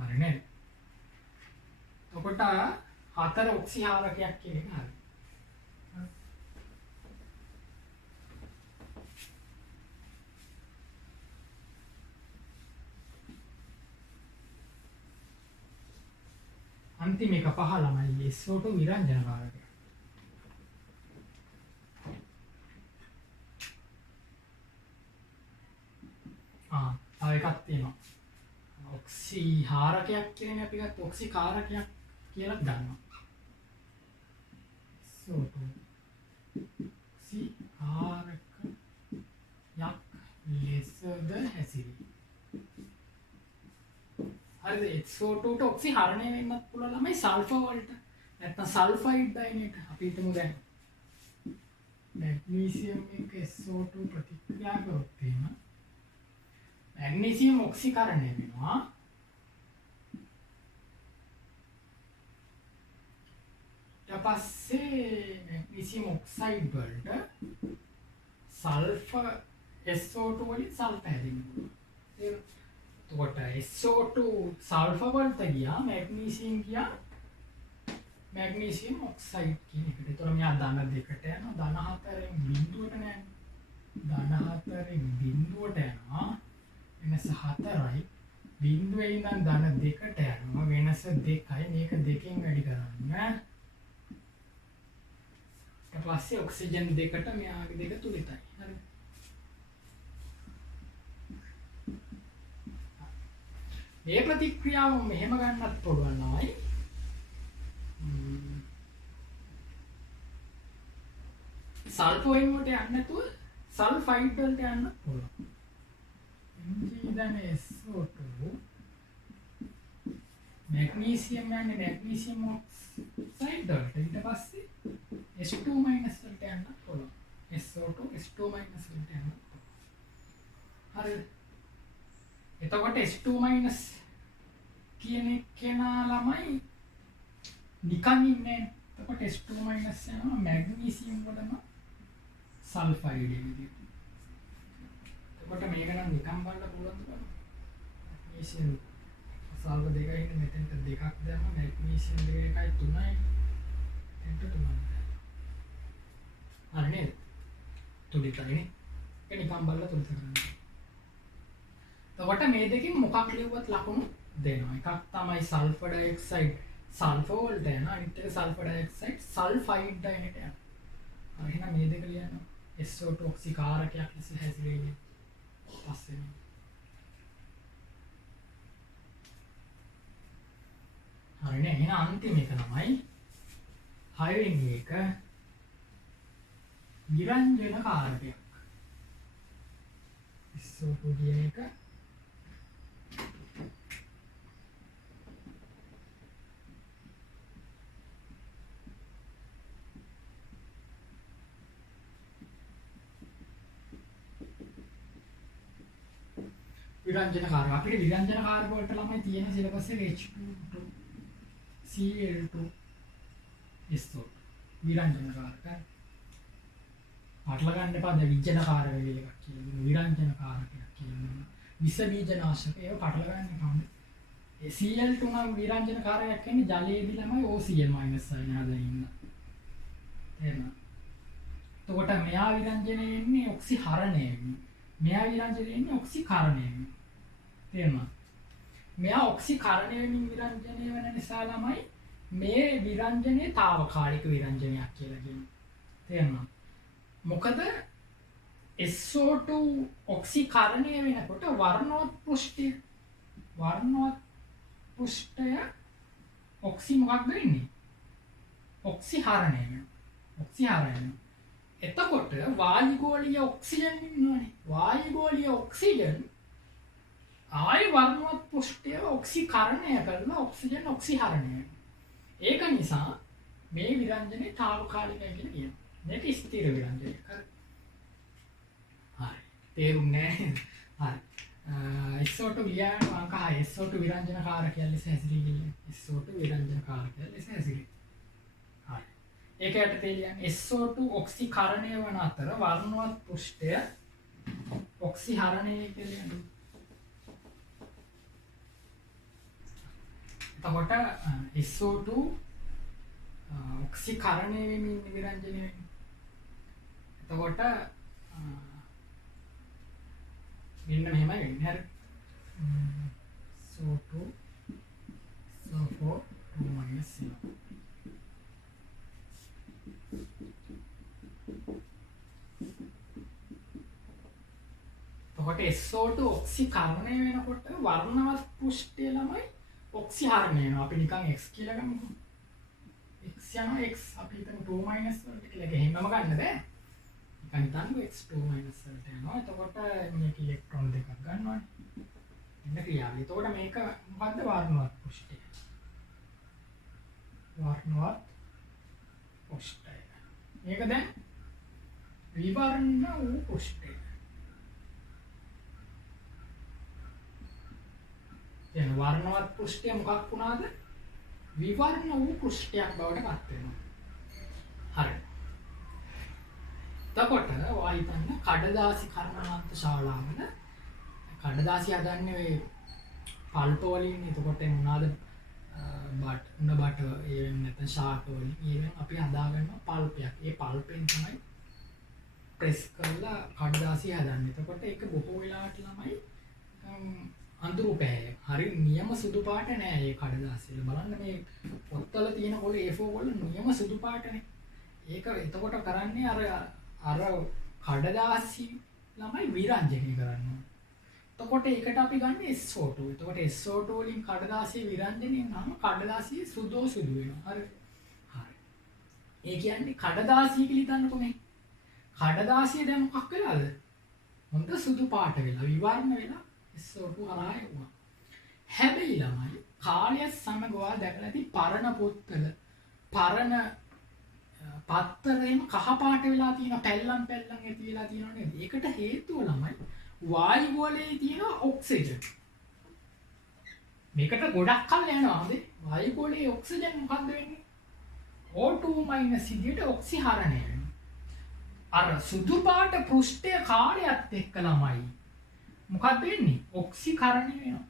හරිනේ. එතකොට 4 ඔක්සිහාරකයක් කියන එක හරි. අන්තිම එක 5 ළමයි SO2 විරංජන කාරකය. තව එකක් තියෙනවා. ඔක්සිහාරකයක් කියන්නේ අපි ගත්ත ඔක්සිකාරකයක් කියලා ගන්නවා. SO2 ඔක්සිහාරක යක් ලෙසද හැසිරේ. හරිද? SO2 ට ඔක්සිහරණය වෙන්නත් පුළුවන් ළමයි සල්ෆර් වලට. නැත්නම් සල්ෆයිඩ් අයනේට අපි හිතමු දැන් මැග්නීසියම් එක SO2 ප්‍රතික්‍රියා කරොත් එහෙම මැග්නීසියම් ඔක්සිකරණය වෙනවා. ඊට පස්සේ මැග්නීසියම් ඔක්සයිඩ් වලට සල්ෆර් SO2 වලින් සල්ෆර් හැදෙන්න පුළුවන්. එතකොට SO2 සල්ෆර් වලට ගියා මැග්නීසියම් ගියා මැග්නීසියම් ඔක්සයිඩ් කියන එකට. ඒතකොට මෙයා ධන දෙකට යනවා. ධන 4න් බිඳුවට නෑ. ධන 4න් බිඳුවට යනවා. වෙනස 4යි. බිඳුවේ ඉඳන් ධන 2ට යනවා. වෙනස 2යි. මේක දෙකෙන් වැඩි කරන්න. ඊට පස්සේ ඔක්සිජන් දෙකට මෙයාගේ දෙක තුලිතයි. හරි. මේ ප්‍රතික්‍රියාව මෙහෙම ගන්නත් පුළුවන් නමයි. සල්ෆෝයින් වලට යන්න නැතුව සල්ෆයිඩ් වලට යන්න පුළුවන්. Mg then SO2 මැග්නීසියම් යන්නේ මැග්නීසියම් ඔක්සයිඩ් වලට ඊට පස්සේ S2 වලට යන්න පුළුවන්. SO2 S2 වලට යන්න පුළුවන්. හරිද? එතකොට S2 කියන කෙනා ළමයි නිකන් ඉන්නේ. එතකොට S2 යනවා මැග්නීසියම් වලම සල්ෆයිඩ් එක විදියට. එතකොට මේක නම් නිකන් බලන්න පුළුවන්ද බලන්න. මැග්නීසියම් සල්ෆර් දෙකයි ඉන්නේ මෙතෙන්ට දෙකක් දැම්ම මැග්නීසියම් දෙක එකයි 3යි. එතෙන්ට 3යි. හරි නේද? තුලිතරනේ. ඒක නිකන් බලලා තුලිතර කරන්න. එතකොට මේ දෙකෙන් මොකක් ලියුවත් ලකුණු දෙනවා. එකක් තමයි සල්ෆර් ඩයොක්සයිඩ් සල්ෆර් වලට යන, අනිත් එක සල්ෆර් ඩයොක්සයිඩ් සල්ෆයිඩ් අයනට යන. හරි එහෙනම් මේ දෙක ලියන්න. SO2 ඔක්සිකාරකයක් ලෙස හැසිරෙන්නේ. පස්සේ හරිනේ. එහෙනම් අන්තිම එක තමයි 6 වෙනි එක විරංජන කාරකයක්. SO2 කියන එක විරංජන කාරක. අපිට විරංජන කාරක වලට ළමයි තියෙන සිලබස් එකේ H2 Cl2 SO2 විරංජන කාරක. පාටල ගන්න එපා. දැන් විජ්ජන කාරක කියලා එකක් කියනවා. විරංජන කාරකයක් කියනවා. විස බීජනාශක ඒව පාටල ගන්න එපා. ඒ Cl2 නම් විරංජන කාරකයක් කියන්නේ ජලයේදී ළමයි OCl- අයන හදලා ඉන්න. එහෙනම් එතකොට මෙයා විරංජනේ එන්නේ ඔක්සිහරණය වෙන්නේ. මෙයා විරංජනේ එන්නේ ඔක්සිකරණය වෙන්නේ. තේරුණා? මෙයා ඔක්සිකරණය වෙමින් විරංජනය වෙන නිසා ළමයි මේ විරංජනේ తాවකාලික විරංජනයක් කියලා කියනවා. තේරුණා? මොකද SO2 ඔක්සිකරණය වෙනකොට වර්ණවත් පෘෂ්ඨය ඔක්සි මොකක්ද වෙන්නේ? ඔක්සිහරණය වෙනවා. ඔක්සිහරණය. එතකොට වායුගෝලීය ඔක්සිජන් ඉන්නවනේ. වායුගෝලීය ඔක්සිජන් ආයි වර්ණවත් පෘෂ්ඨය ඔක්සිකරණය කරලා ඔක්සිජන් ඔක්සිහරණය වෙනවා. ඒක නිසා මේ විරංජනේ తాවකාලිකයි කියලා කියනවා. මේක ස්ථිර විරංජනයක්. හරි. තේරුන්නේ නැහැ. හරි. SO2 ලියන අංක 6 SO2 විරංජන කාරකයක් ලෙස හැසිරෙන්නේ. SO2 විරංජන කාරකයක් ලෙස හැසිරෙන්නේ. හරි. ඒක යටතේ ලියන්නේ SO2 ඔක්සිකරණය වන අතර වර්ණවත් පෘෂ්ඨය ඔක්සිහරණය කියලා ලියනවා. එතකොට SO2 ඔක්සිකරණය වෙමින් විරංජනය වෙන්නේ. එතකොට මෙන්න මෙහෙමයි වෙන්නේ. හරි. SO2 SO4 2 -0. එතකොට SO2 ඔක්සිකරණය වෙනකොට වර්ණවත් පෘෂ්ඨය ළමයි ඔක්සිහරණය වෙනවා. අපි නිකන් x කියලා ගමුකෝ. x යනවා x අපි හිතමු 2 වලට කියලා. ඒක හැමම ගන්න බෑ. නිකන් හිතන්නකෝ x 2 වලට යනවා. එතකොට මේක ඉලෙක්ට්‍රෝන දෙකක් ගන්නවානේ. එන්න ක්‍රියාවලිය. එතකොට මේක මොකද්ද? වර්ණවත් පෘෂ්ඨය. වර්ණවත් පෘෂ්ඨය. මේක දැන් විවර්ණ වූ පෘෂ්ඨය. දැන් වර්ණවත් පෘෂ්ඨය මොකක් වුණාද? විවර්ණ වූ පෘෂ්ඨයක් බවට පත් වෙනවා. හරි. එතකොට ඔයා හිතන්න කඩදාසි කර්මනාන්ත ශාලාවල කඩදාසි හදන්නේ ඔය පල්ප වලින්. එතකොට මොනවාද උණ බට ඒ නැත්නම් ශාක වලින් ඒවෙන් අපි හදාගන්නවා පල්පයක්. ඒ පල්පෙන් තමයි ප්‍රෙස් කරලා කඩදාසි හදන්නේ. එතකොට ඒක බොහෝ වෙලාවට ළමයි අඳුරු පෑය. හරි නියම සුදු පාට නෑ මේ කඩදාසි වල. බලන්න මේ පොත්වල තියෙන කොළ A4 වල නියම සුදු පාටනේ. ඒක එතකොට කරන්නේ අර කඩදාසි ළමයි විරංජනය කරනවා. එතකොට ඒකට අපි ගන්න SO2. එතකොට SO2 වලින් කඩදාසිය විරංජනය නම් කඩදාසිය සුදු වෙනවා. හරි. හරි. ඒ කියන්නේ කඩදාසිය කියලා හිතන්නකො මේ. කඩදාසිය දැන් මොකක් වෙලාද? හොඳ සුදු පාට වෙලා විවර්ණ වෙලා SO2 හරහා යනවා. හැබැයි ළමයි කාලයත් සමග ඔයා දැකලා ඇති පරණ පොත්වල පරණ පත්තරේම කහ පාට වෙලා තියෙන පැල්ලම් ඇති වෙලා තියෙනව නේද? ඒකට හේතුව ළමයි වායු ගෝලයේ තියෙන ඔක්සිජන්. මේකට ගොඩක් කල් යනවා නේද? වායු ගෝලයේ ඔක්සිජන් මොකද්ද වෙන්නේ? O2- විදියට ඔක්සිහරණය වෙනවා. අර සුදු පාට පෘෂ්ඨය කාලයත් එක්ක ළමයි මොකක්ද වෙන්නේ? ඔක්සිකරණය වෙනවා.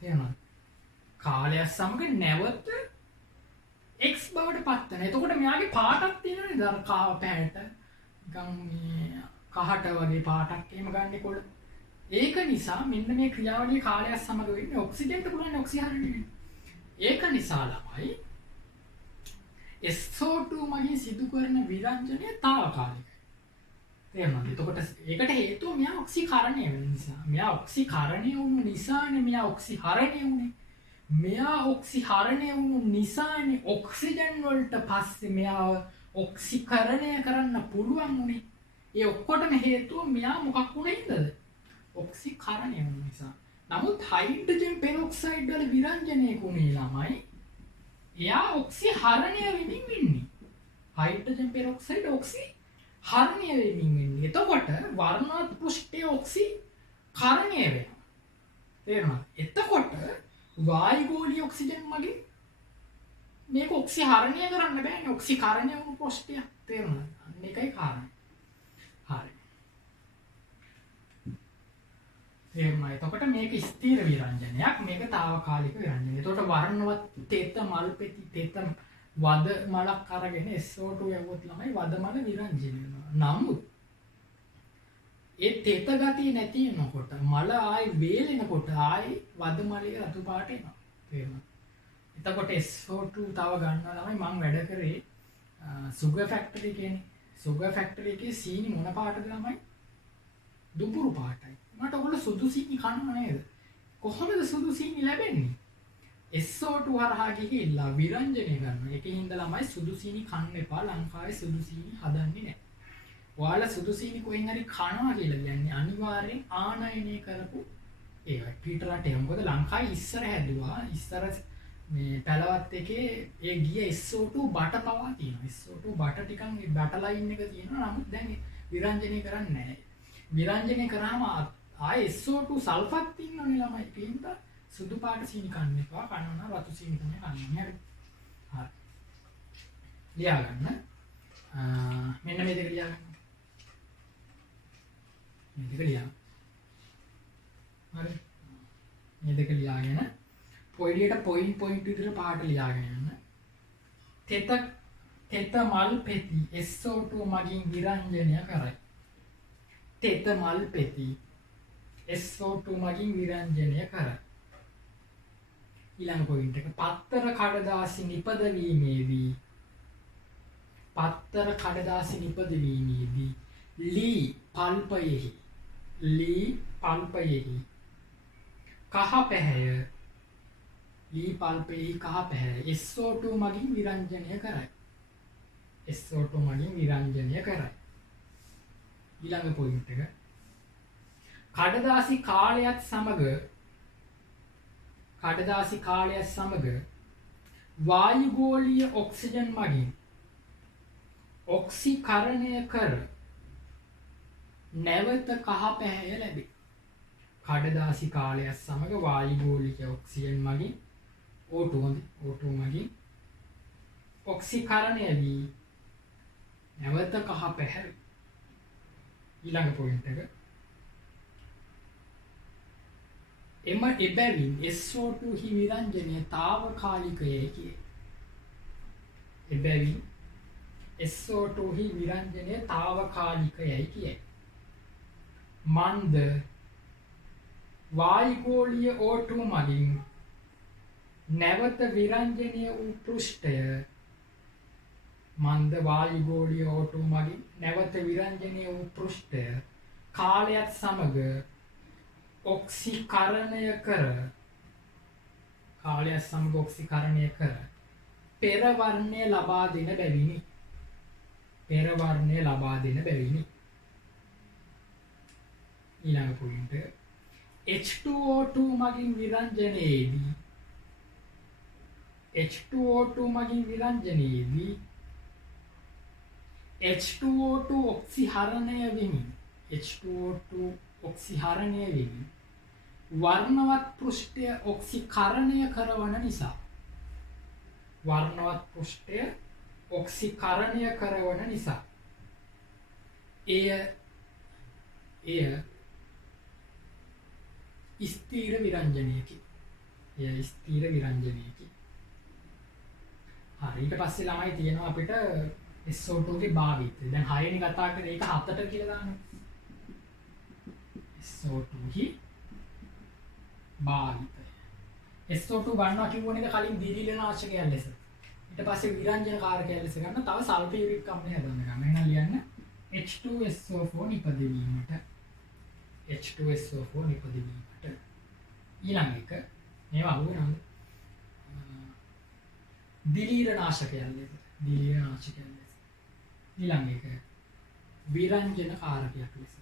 තේරුණාද? කාලය සමග නැවත x බවට පත් වෙනවා. එතකොට මෙයාගේ පාටක් තියෙනවනේ දර කාව පැහැට. නිකන් මේ කහට වගේ පාටක් එහෙම ගන්න කොළ. ඒක නිසා මෙන්න මේ ක්‍රියාවලිය කාලයක් සමග වෙන්නේ ඔක්සිජන්ට පුළුවන් ඔක්සිහරණය වෙන්න. ඒක නිසා ළමයි SO2 මගින් සිදු කරන විරංජනය తాවකාලිකයි. තේරුණාද? එතකොට ඒකට හේතුව මෙයා ඔක්සිකරණය වෙන නිසා. මෙයා ඔක්සිකරණය වුණු නිසානේ මෙයා ඔක්සිහරණය වුණේ. මෙයා ඔක්සිහරණය වුණු නිසානේ ඔක්සිජන් වලට පස්සේ මෙයා ඔක්සිකරණය කරන්න පුළුවන් වුණේ. ඒ ඔක්කොටම හේතුව මෙයා මොකක් වුණේද? ඔක්සිකරණය වුණු නිසා. නමුත් හයිඩ්‍රජන් පෙරොක්සයිඩ් වල විරංජනය කුණේ ළමයි එයා ඔක්සිහරණය වෙමින් ඉන්නේ. හයිඩ්‍රජන් පෙරොක්සයිඩ් ඔක්සිහරණය වෙමින් ඉන්නේ. එතකොට වර්ණවත් පෘෂ්ඨයේ ඔක්සිකරණය වෙනවා. තේරුණාද? එතකොට වායුගෝලීය ඔක්සිජන් මගින් මේක ඔක්සිහරණය කරන්න බෑනේ. ඔක්සිකරණය වුණු පෘෂ්ඨය. තේරුණාද? අන්න ඒකයි කාරණා. හරි. එහෙමයි. එතකොට මේක ස්ථිර විරංජනයක්, මේක తాවකාලික විරංජනයක්. එතකොට වර්ණවත් තෙත මල් පෙති තෙත වද මලක් අරගෙන SO2 යවුවොත් ළමයි වද මල විරංජනය වෙනවා. නමුත් ඒ තෙත ගතිය නැති වෙනකොට මල ආයි වේලෙනකොට ආයි වද මලේ රතු පාට එනවා. තේරුණාද? එතකොට SO2 තව ගන්නවා ළමයි මම වැඩ කරේ සුගර් ෆැක්ටරි කියන්නේ. සුගර් ෆැක්ටරි එකේ සීනි මොන පාටද ළමයි? දුඹුරු පාටයි. මට ඔයගොල්ලෝ සුදු සීනි කනවා නේද? කොහොමද සුදු සීනි ලැබෙන්නේ? SO2 හරහා ගිහිල්ලා විරංජනය කරනවා. ඒකෙන් ළමයි සුදු සීනි කන්න එපා. ලංකාවේ සුදු සීනි හදන්නේ නැහැ. ඔයාලා සුදු සීනි කොහෙන් හරි කනවා කියලා කියන්නේ අනිවාර්යෙන් ආනයනය කරපු ඒවා. පිට රටේ මොකද ලංකාවේ ඉස්සර හැදුවා. ඉස්සර මේ පැලවත් එකේ ඒ ගිය SO2 බට පවා තියෙනවා. SO2 බට ටිකක් මේ බට ලයින් එක තියෙනවා. නමුත් දැන් විරංජනය කරන්නේ නැහැ. විරංජනය කරාම ආයේ SO2 සල්ෆත් තියෙනවනේ ළමයි. පින්ත සුදු පාට සීනි කන්න එපා. කනවා රතු සීනි තමයි කන්නේ. හරි. හරි. ලියා ගන්න. මෙන්න මේ දෙක ලියා ගන්න. මේ දෙක ලියා. හරි. මේ දෙක ලියාගෙන පොයිඩියට පොයින්ට් විතර පාට ලියාගෙන යන්න. තෙත මල් පෙති SO2 මගින් විරංජනය කරයි. තෙත මල් පෙති SO2 මගින් විරංජනය කරයි. ඊළඟ පොයින්ට් එක පත්තර කඩදාසි නිපදවීමේදී ලී පල්පයෙහි කහ පැහැය SO2 මගින් විරංජනය කරයි. ඊළඟ පොයින්ට් එක කඩදාසි කාලයත් සමග වායුගෝලීය ඔක්සිජන් මගින් ඔක්සිකරණය කර නැවත කහ පැහැය ලැබේ. කඩදාසි කාලයත් සමග වායුගෝලීය ඔක්සිජන් මගින් O2 මගින් ඔක්සිකරණය වී නැවත කහ පැහැය. ඊළඟ පොයින්ට් එක එබැවින් SO2 හි විරංජනය తాවකාලිකයයි කියේ. එබැවින් SO2 හි විරංජනය తాවකාලිකයයි කියේ. මන්ද වායුගෝලීය O2 මගින් නැවත විරංජනය වූ පෘෂ්ඨය කාලයත් සමග ඔක්සිකරණය කර පෙරවර්ණය ලබා දෙන බැවිනි. ඊළඟ පොයින්ට් H2O2 මගින් විරංජනයේදී H2O2 ඔක්සිහරණය වෙමින් වර්ණවත් පෘෂ්ඨය ඔක්සිකරණය කරවන නිසා එය ස්ථීර විරංජනයකි. හරි ඊට පස්සේ ළමයි තියෙනවා අපිට SO2 ගේ භාවිතය. දැන් 6 වෙනි කතා කරේ ඒක 7ට කියලා දාන්න. SO2 හි භාවිතය. SO2 ගන්නවා කිව්වනේ කලින් දිලිලනාශකයක් ලෙස. ඊට පස්සේ විරංජන කාරකයක් ලෙස ගන්න තව සල්ෆියුරික් අම්ලය හදන්න ගන්න. එහෙනම් ලියන්න H2SO4 නිපදවීමට. H2SO4 නිපදවීමට. ඊළඟ එක මේවා අහුවෙනවද? දිලිලනාශකයක් ලෙස. දිලිලනාශකයක් ලෙස. ඊළඟ එක විරංජන කාරකයක් ලෙස.